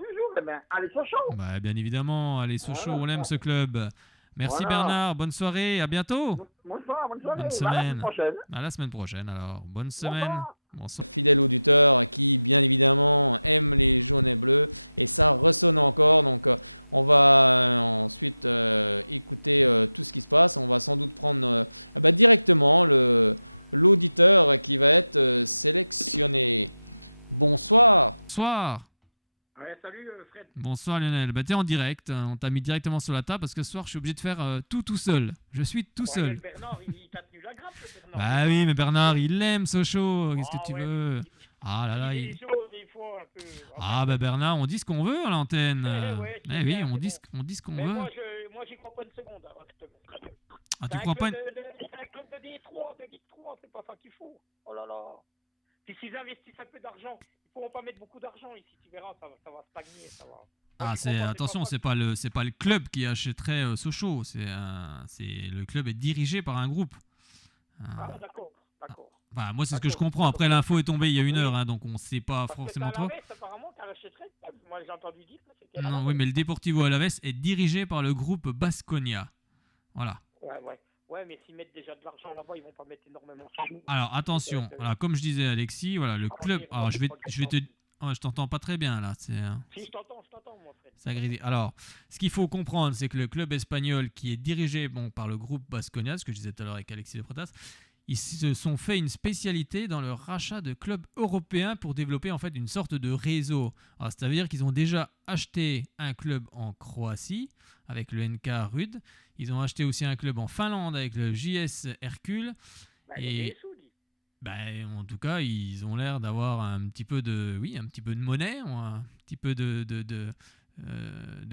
Allez Sochaux. Bien évidemment, allez Sochaux, on aime ce club. Merci Bernard, bonne soirée, à bientôt. Bonsoir. Bonne semaine. À la semaine prochaine alors. Bonne semaine. Bonsoir. Bonsoir. Salut Fred. Bonsoir Lionel. Bah, t'es en direct. On t'a mis directement sur la table parce que ce soir, je suis obligé de faire tout seul. Je suis tout seul. Bernard, il t'a tenu la grappe, Bernard. Bah oui, mais Bernard, il aime Sochaux. Qu'est-ce que tu veux? Ah là là. Il est chaud, des fois, un peu. Ah bah Bernard, on dit ce qu'on veut à l'antenne. Ouais, oui, on dit ce qu'on veut. Moi, j'y crois pas une seconde. Ah, tu crois pas C'est un club de Détroit, c'est pas ça qu'il faut. Oh là là. Puis s'ils investissent un peu d'argent, ils pourront pas mettre beaucoup d'argent ici, tu verras, ça va stagner, ça va. Ah, attention, c'est pas le club qui achèterait Sochaux, le club est dirigé par un groupe. Ah, d'accord. Bah, moi c'est ce que je comprends. Après l'info est tombée il y a 1 heure, hein, donc on sait pas forcément trop. Apparemment, qui rachèterait. Moi j'ai entendu dire que c'était. Non, oui, mais le Deportivo Alavés est dirigé par le groupe Baskonia. Voilà. Ouais, mais s'ils mettent déjà de l'argent là-bas, ils vont pas mettre énormément. Alors attention, voilà, comme je disais Alexis, voilà, le club. Alors je vais te. Oh, je t'entends pas très bien là. Si, je t'entends, moi, Fred. Ça grésille. Alors, ce qu'il faut comprendre, c'est que le club espagnol qui est dirigé par le groupe Baskonia, ce que je disais tout à l'heure avec Alexis de Freitas, ils se sont fait une spécialité dans le rachat de clubs européens pour développer en fait une sorte de réseau. Alors, ça veut dire qu'ils ont déjà acheté un club en Croatie avec le NK Rud. Ils ont acheté aussi un club en Finlande avec le JS Hercule. En tout cas, ils ont l'air d'avoir un petit peu de monnaie, un petit peu de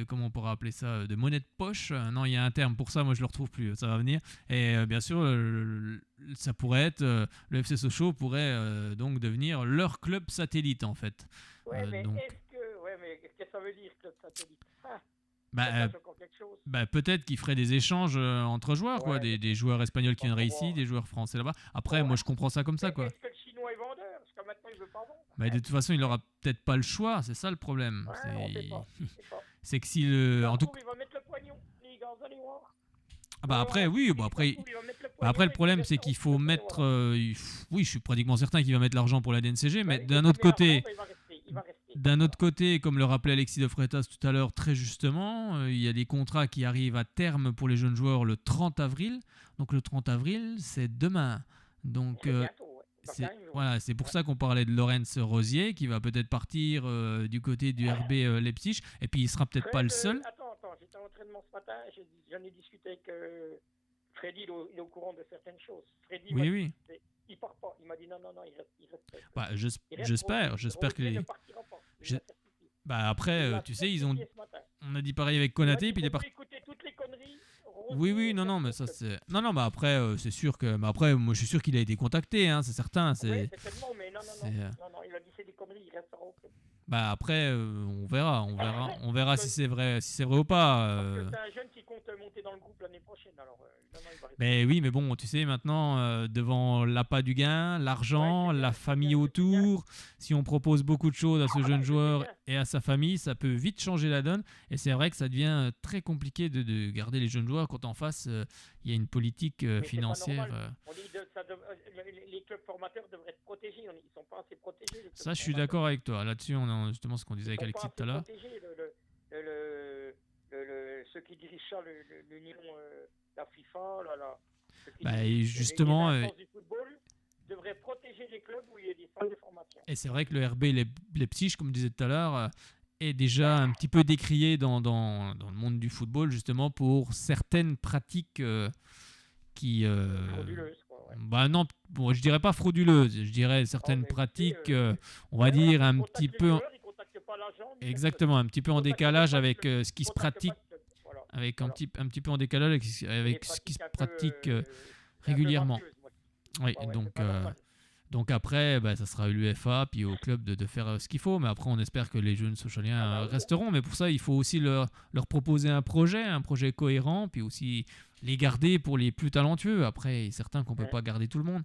comment on pourra appeler ça, de monnaie de poche. Non, il y a un terme pour ça, moi je le retrouve plus, ça va venir. Et bien sûr, ça pourrait être, le FC Sochaux pourrait donc devenir leur club satellite en fait. Mais qu'est-ce que ça veut dire, club satellite? Peut-être qu'ils feraient des échanges entre joueurs, quoi, des joueurs espagnols qui viendraient ici, des joueurs français là-bas. Après, moi je comprends ça comme ça, quoi. Est-ce que le Chinois est vendeur? Parce que maintenant il veut pas vendre. De toute façon, il n'aura peut-être pas le choix, c'est ça le problème. C'est que si en tout cas, il va mettre le poignon, les gars, vous allez voir. Après le problème c'est qu'il faut mettre. Oui, je suis pratiquement certain qu'il va mettre l'argent pour la DNCG, mais d'un autre côté. D'un autre côté, comme le rappelait Alexis de Freitas tout à l'heure très justement, il y a des contrats qui arrivent à terme pour les jeunes joueurs le 30 avril. Donc le 30 avril, c'est demain. Donc c'est pour ça qu'on parlait de Lorenz Rosier qui va peut-être partir du côté du RB Leipzig. Et puis il sera peut-être pas le seul. Attends, j'étais en entraînement ce matin, j'en ai discuté avec Freddy, il est au courant de certaines choses. Freddy, oui. Il part pas. Il m'a dit non, il reste. J'espère que les. Après, tu sais, on a dit pareil avec Konaté, puis il est parti. Écouter toutes les conneries. Oui, non, mais ça c'est. Non, après, c'est sûr que. Mais après, moi, je suis sûr qu'il a été contacté, hein, c'est certain. Oui, certainement, mais non, il a dit c'est des conneries, il restera au club. Après, on verra si c'est vrai ou pas. Parce que c'est un jeune qui compte monter dans le groupe l'année prochaine, alors il va rester. Mais oui, mais bon, tu sais, maintenant, devant l'appât du gain, l'argent, la famille autour, si on propose beaucoup de choses à ce jeune joueur et à sa famille, ça peut vite changer la donne. Et c'est vrai que ça devient très compliqué de garder les jeunes joueurs quand en face, il y a une politique financière. On dit les clubs formateurs devraient être protégés, ils ne sont pas assez protégés. Ça, je suis d'accord avec toi. Là-dessus, on a justement ce qu'on disait avec Alexis tout à l'heure. Ceux qui dirigent ça, l'Union, la FIFA, justement, du football, devraient protéger les clubs où il y a des centres de formation. Et c'est vrai que le RB Leipzig, comme je disais tout à l'heure, est déjà un petit peu décrié dans le monde du football, justement, pour certaines pratiques qui... frauduleuses, quoi, non, je dirais pas frauduleuses, je dirais certaines pratiques, on va dire, un petit peu... Exactement, un petit peu en décalage avec ce qui se pratique, avec un petit peu en décalage avec ce qui se pratique régulièrement. Oui, donc après, ça sera l'UEFA, puis au club de faire ce qu'il faut. Mais après, on espère que les jeunes Sochaliens resteront. Mais pour ça, il faut aussi leur proposer un projet cohérent, puis aussi les garder pour les plus talentueux. Après, il est certain qu'on ne peut pas garder tout le monde.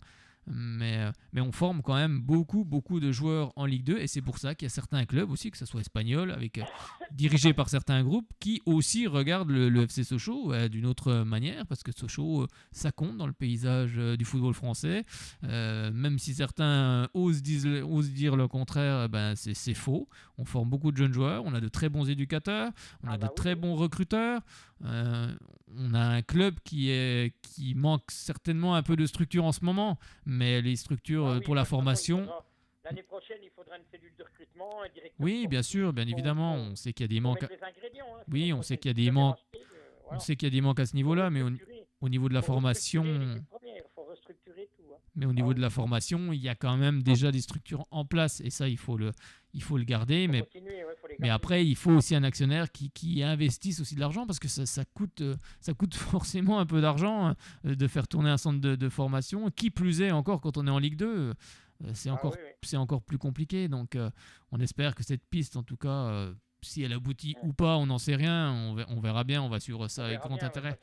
Mais on forme quand même beaucoup de joueurs en Ligue 2 et c'est pour ça qu'il y a certains clubs aussi, que ce soit espagnol, dirigés par certains groupes, qui aussi regardent le FC Sochaux d'une autre manière, parce que Sochaux, ça compte dans le paysage du football français. Même si certains osent dire le contraire, c'est faux. On forme beaucoup de jeunes joueurs, on a de très bons éducateurs, on a de très bons recruteurs. On a un club qui manque certainement un peu de structure en ce moment, mais les structures pour la formation... L'année prochaine, il faudra une cellule de recrutement. Oui, bien sûr, bien évidemment. On sait qu'il y a des manques. Oui, on sait qu'il y a des manques. On sait qu'il y a des manques à ce niveau-là, mais au niveau de la formation. Il faut restructurer tout. Mais au niveau de la formation, il y a quand même déjà des structures en place. Et ça, il faut le garder. Mais après, il faut aussi un actionnaire qui investisse aussi de l'argent parce que ça coûte forcément un peu d'argent de faire tourner un centre de formation. Qui plus est, encore quand on est en Ligue 2, c'est encore plus compliqué. Donc, on espère que cette piste, en tout cas, si elle aboutit ou pas, on n'en sait rien. On verra bien. On va suivre ça avec grand intérêt. De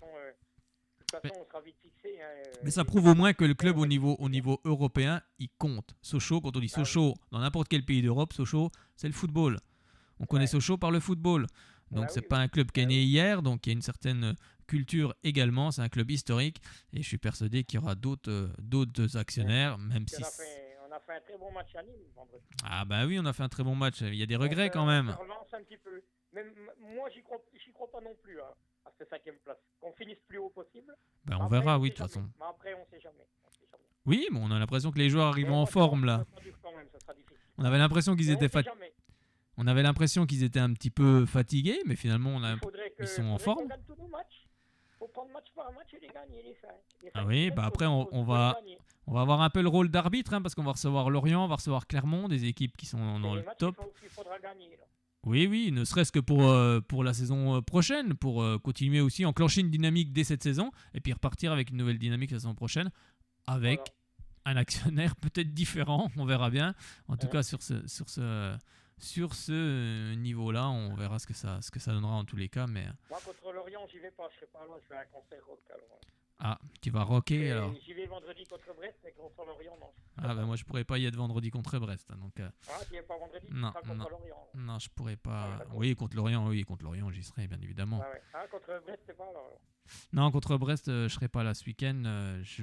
toute façon, on sera vite fixé. Mais ça prouve au moins que le club au niveau européen, il compte. Sochaux, quand on dit Sochaux, dans n'importe quel pays d'Europe, Sochaux, c'est le football. On connaît Sochaux par le football. Donc c'est pas un club qui est né hier, donc il y a une certaine culture également. C'est un club historique et je suis persuadé qu'il y aura d'autres actionnaires, même si... On a fait un très bon match à Nîmes vendredi. Ah bah oui, on a fait un très bon match. Il y a des regrets quand même. On relance un petit peu. Même moi, j'y crois pas non plus à cette 5e place. Qu'on finisse plus haut possible. On verra, oui, de toute façon. Mais après, on sait jamais. Oui, mais on a l'impression que les joueurs arrivent en forme là. On avait l'impression qu'ils étaient fatigués. On avait l'impression qu'ils étaient un petit peu fatigués, mais finalement, ils sont en forme. On gagne tous nos matchs. Il faut prendre match par match et les gagner, les 5. Ah oui, après, on va avoir un peu le rôle d'arbitre, parce qu'on va recevoir Lorient, on va recevoir Clermont, des équipes qui sont dans le top. Il faudra gagner, là. Oui, ne serait-ce que pour la saison prochaine, pour continuer aussi, enclencher une dynamique dès cette saison, et puis repartir avec une nouvelle dynamique la saison prochaine, avec un actionnaire peut-être différent, on verra bien. En tout cas, sur ce niveau-là, on verra ce que ça donnera en tous les cas. Mais... Moi, contre Lorient, j'y vais pas, je serai pas loin, je fais un concert rock. Alors. Ah, tu vas rocker alors. J'y vais vendredi contre Brest, mais contre Lorient, non. Ah, moi je pourrais pas y être vendredi contre Brest. Donc, tu n'y es pas vendredi contre Lorient. Non, je pourrais pas. Oui, contre Lorient, j'y serai, bien évidemment. Contre Brest, c'est pas là. Non, contre Brest, je serai pas là ce week-end. Je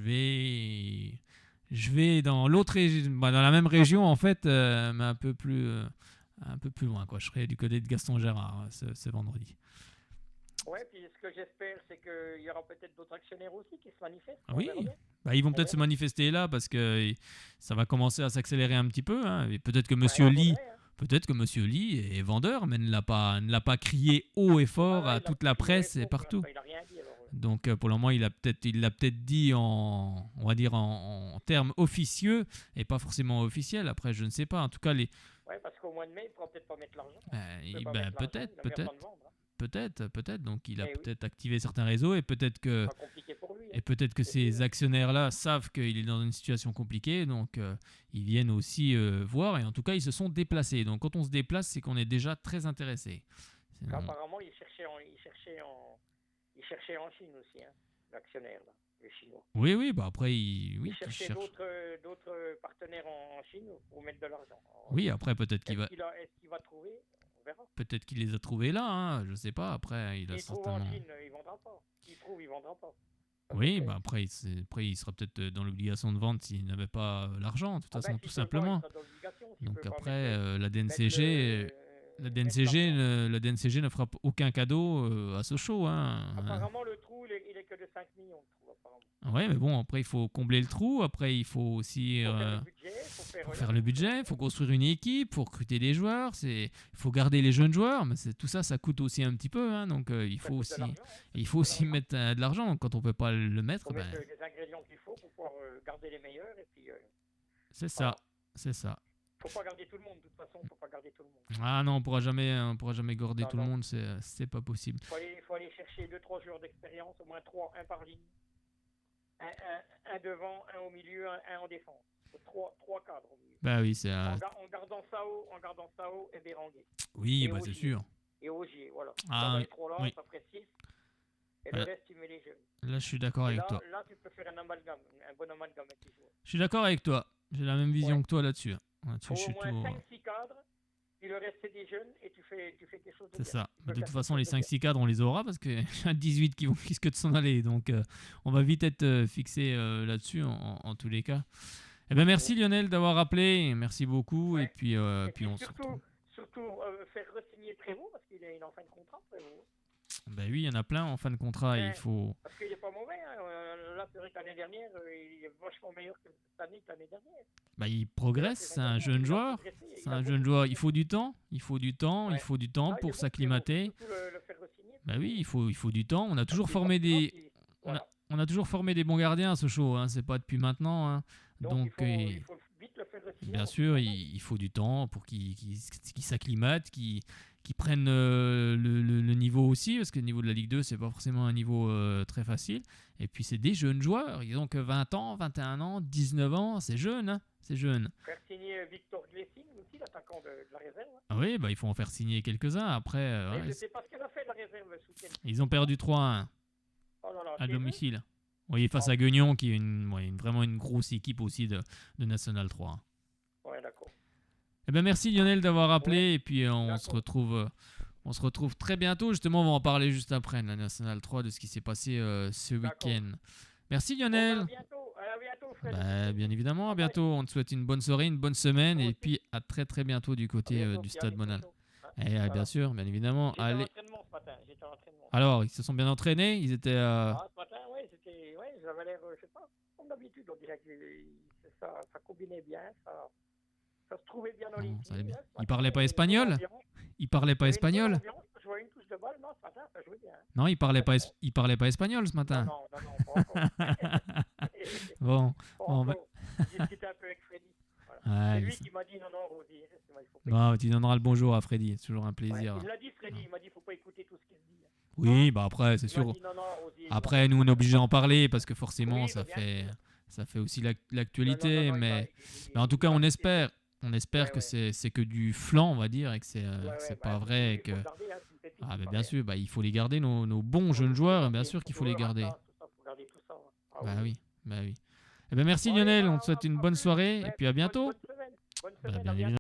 vais dans l'autre région, dans la même région en fait, mais un peu plus loin, quoi. Je serai du côté de Gaston Gérard ce vendredi. Ouais, puis ce que j'espère, c'est qu'il y aura peut-être d'autres actionnaires aussi qui se manifestent. Oui, ils vont peut-être se manifester là parce que ça va commencer à s'accélérer un petit peu. Et peut-être que Monsieur Lee est vendeur, mais ne l'a pas crié haut et fort à toute la presse et partout. Il a rien dit, alors. Donc pour le moment, il l'a peut-être dit on va dire en termes officieux et pas forcément officiels. Après, je ne sais pas. En tout cas, Ouais, parce qu'au mois de mai, il ne pourra peut-être pas mettre l'argent. Peut-être. Donc il a peut-être activé certains réseaux et peut-être que ces actionnaires-là savent qu'il est dans une situation compliquée, donc ils viennent aussi voir et en tout cas ils se sont déplacés. Donc quand on se déplace, c'est qu'on est déjà très intéressé. Apparemment, il cherchait en Chine aussi, l'actionnaire, là, le chinois. Oui, après il cherchait d'autres partenaires en Chine pour mettre de l'argent. Oui, après peut-être qu'il va. Est-ce qu'il va trouver? Peut-être qu'il les a trouvés là, je sais pas. Après, il a certainement. En Chine, il vendra pas. S'il trouve, il vendra pas. Oui, après, il sera peut-être dans l'obligation de vendre s'il n'avait pas l'argent, de toute façon, tout simplement. Donc après, la DNCG ne fera aucun cadeau à Sochaux. Apparemment, le trou, il est que de 5 millions. Oui, mais bon, après, il faut combler le trou. Après, il faut aussi faire le budget, il faut construire une équipe, il faut recruter des joueurs, il faut garder les jeunes joueurs. Mais tout ça, ça coûte aussi un petit peu. Donc, il faut aussi mettre de l'argent. Quand on ne peut pas le mettre... Il faut mettre les ingrédients qu'il faut pour pouvoir garder les meilleurs. Et puis, c'est ça. Il ne faut pas garder tout le monde. De toute façon, il ne faut pas garder tout le monde. Ah non, on pourra jamais garder tout le monde. C'est pas possible. Il faut aller chercher 2-3 joueurs d'expérience, au moins 3, un par ligne. Un devant, un au milieu, un en défense. 3 cadres au milieu. Bah oui, c'est en gardant Sao et Béranguer. Oui, c'est sûr. Et Ogier, voilà. Les 3 là, ça ferait 6. Et le reste, tu mets les jeunes. Là, je suis d'accord avec toi. Là, tu peux faire un bon amalgame avec les joueurs. Je suis d'accord avec toi. J'ai la même vision que toi là-dessus. Il faut au moins 5-6 cadres. Puis le reste, c'est des jeunes et tu fais quelque chose de bien. C'est ça. De toute façon, les 5-6 cadres, on les aura parce qu'il y a 18 qui risquent de s'en aller. Donc, on va vite être fixé là-dessus en tous les cas. Eh ben, merci Lionel d'avoir appelé. Merci beaucoup. Et puis on se retrouve. Surtout faire re-signer Prévost parce qu'il est en fin de contrat, Prévost. Ben oui, il y en a plein en fin de contrat. Il faut... Parce qu'il n'est pas mauvais. Là, hein. C'est vrai que l'année dernière, il est vachement meilleur que cette année que l'année dernière. Bah, il progresse, c'est un jeune joueur. C'est un jeune joueur. Il faut du temps. Il faut du temps. Il faut du temps pour s'acclimater. Bah oui, il faut du temps. On a toujours formé des. On a toujours formé des bons gardiens à Sochaux. Hein. C'est pas depuis maintenant. Hein. Donc il faut vite le faire re-signer. Bien sûr, il faut du temps pour qu'il s'acclimate, qu'il prenne le niveau aussi, parce que le niveau de la Ligue 2, c'est pas forcément un niveau très facile. Et puis, c'est des jeunes joueurs. Ils ont que 20 ans, 21 ans, 19 ans. C'est jeune, hein. C'est jeune. Faire signer Victor Glessing aussi, l'attaquant de la réserve. Hein. Ah oui, bah, il faut en faire signer quelques-uns. Après, je ne sais pas ce qu'elle a fait, la réserve, ce week-end. Ils ont perdu 3-1 à domicile. Vous voyez, face à Guignon, qui est vraiment une grosse équipe aussi de National 3. Ouais, d'accord. Eh ben, merci Lionel d'avoir appelé. Et puis, on se retrouve très bientôt. Justement, on va en parler juste après, la National 3, de ce qui s'est passé ce week-end. Merci Lionel. À bientôt, Fred. Bah, bien évidemment, à bientôt. On te souhaite une bonne soirée, une bonne semaine. Et puis, à très très bientôt du côté du Stade Bonal. Bien sûr, bien évidemment. Allez. J'étais en entraînement. Alors, ils se sont bien entraînés. Ils étaient. Ce matin, ça avait l'air, je sais pas, comme d'habitude, on dirait que ça combinait bien, ça se trouvait bien dans les lignes. Ils parlaient pas espagnol. Ils parlaient pas espagnol. Je vois une touche de balle, non, ce matin, ça jouait bien. Non, ils parlaient pas espagnol ce matin. Non, pas encore. J'ai discuté un peu avec Freddy. Voilà. C'est lui qui m'a dit non, Rosier. Tu donneras le bonjour à Freddy, c'est toujours un plaisir. Il l'a dit, Freddy, il m'a dit faut pas écouter tout ce qu'il se dit. Oui, bah après, c'est sûr. Après, nous, on est obligé d'en parler parce que forcément, ça fait aussi l'actualité. Mais en tout cas, on espère que c'est que du flanc, on va dire, et que c'est pas vrai. Que... bien sûr, il faut les garder, nos bons jeunes joueurs, bien sûr qu'il faut les garder. Bah oui. Eh ben, merci Lionel, on te souhaite une bonne soirée et puis à bientôt. Bonne semaine. Bien évidemment.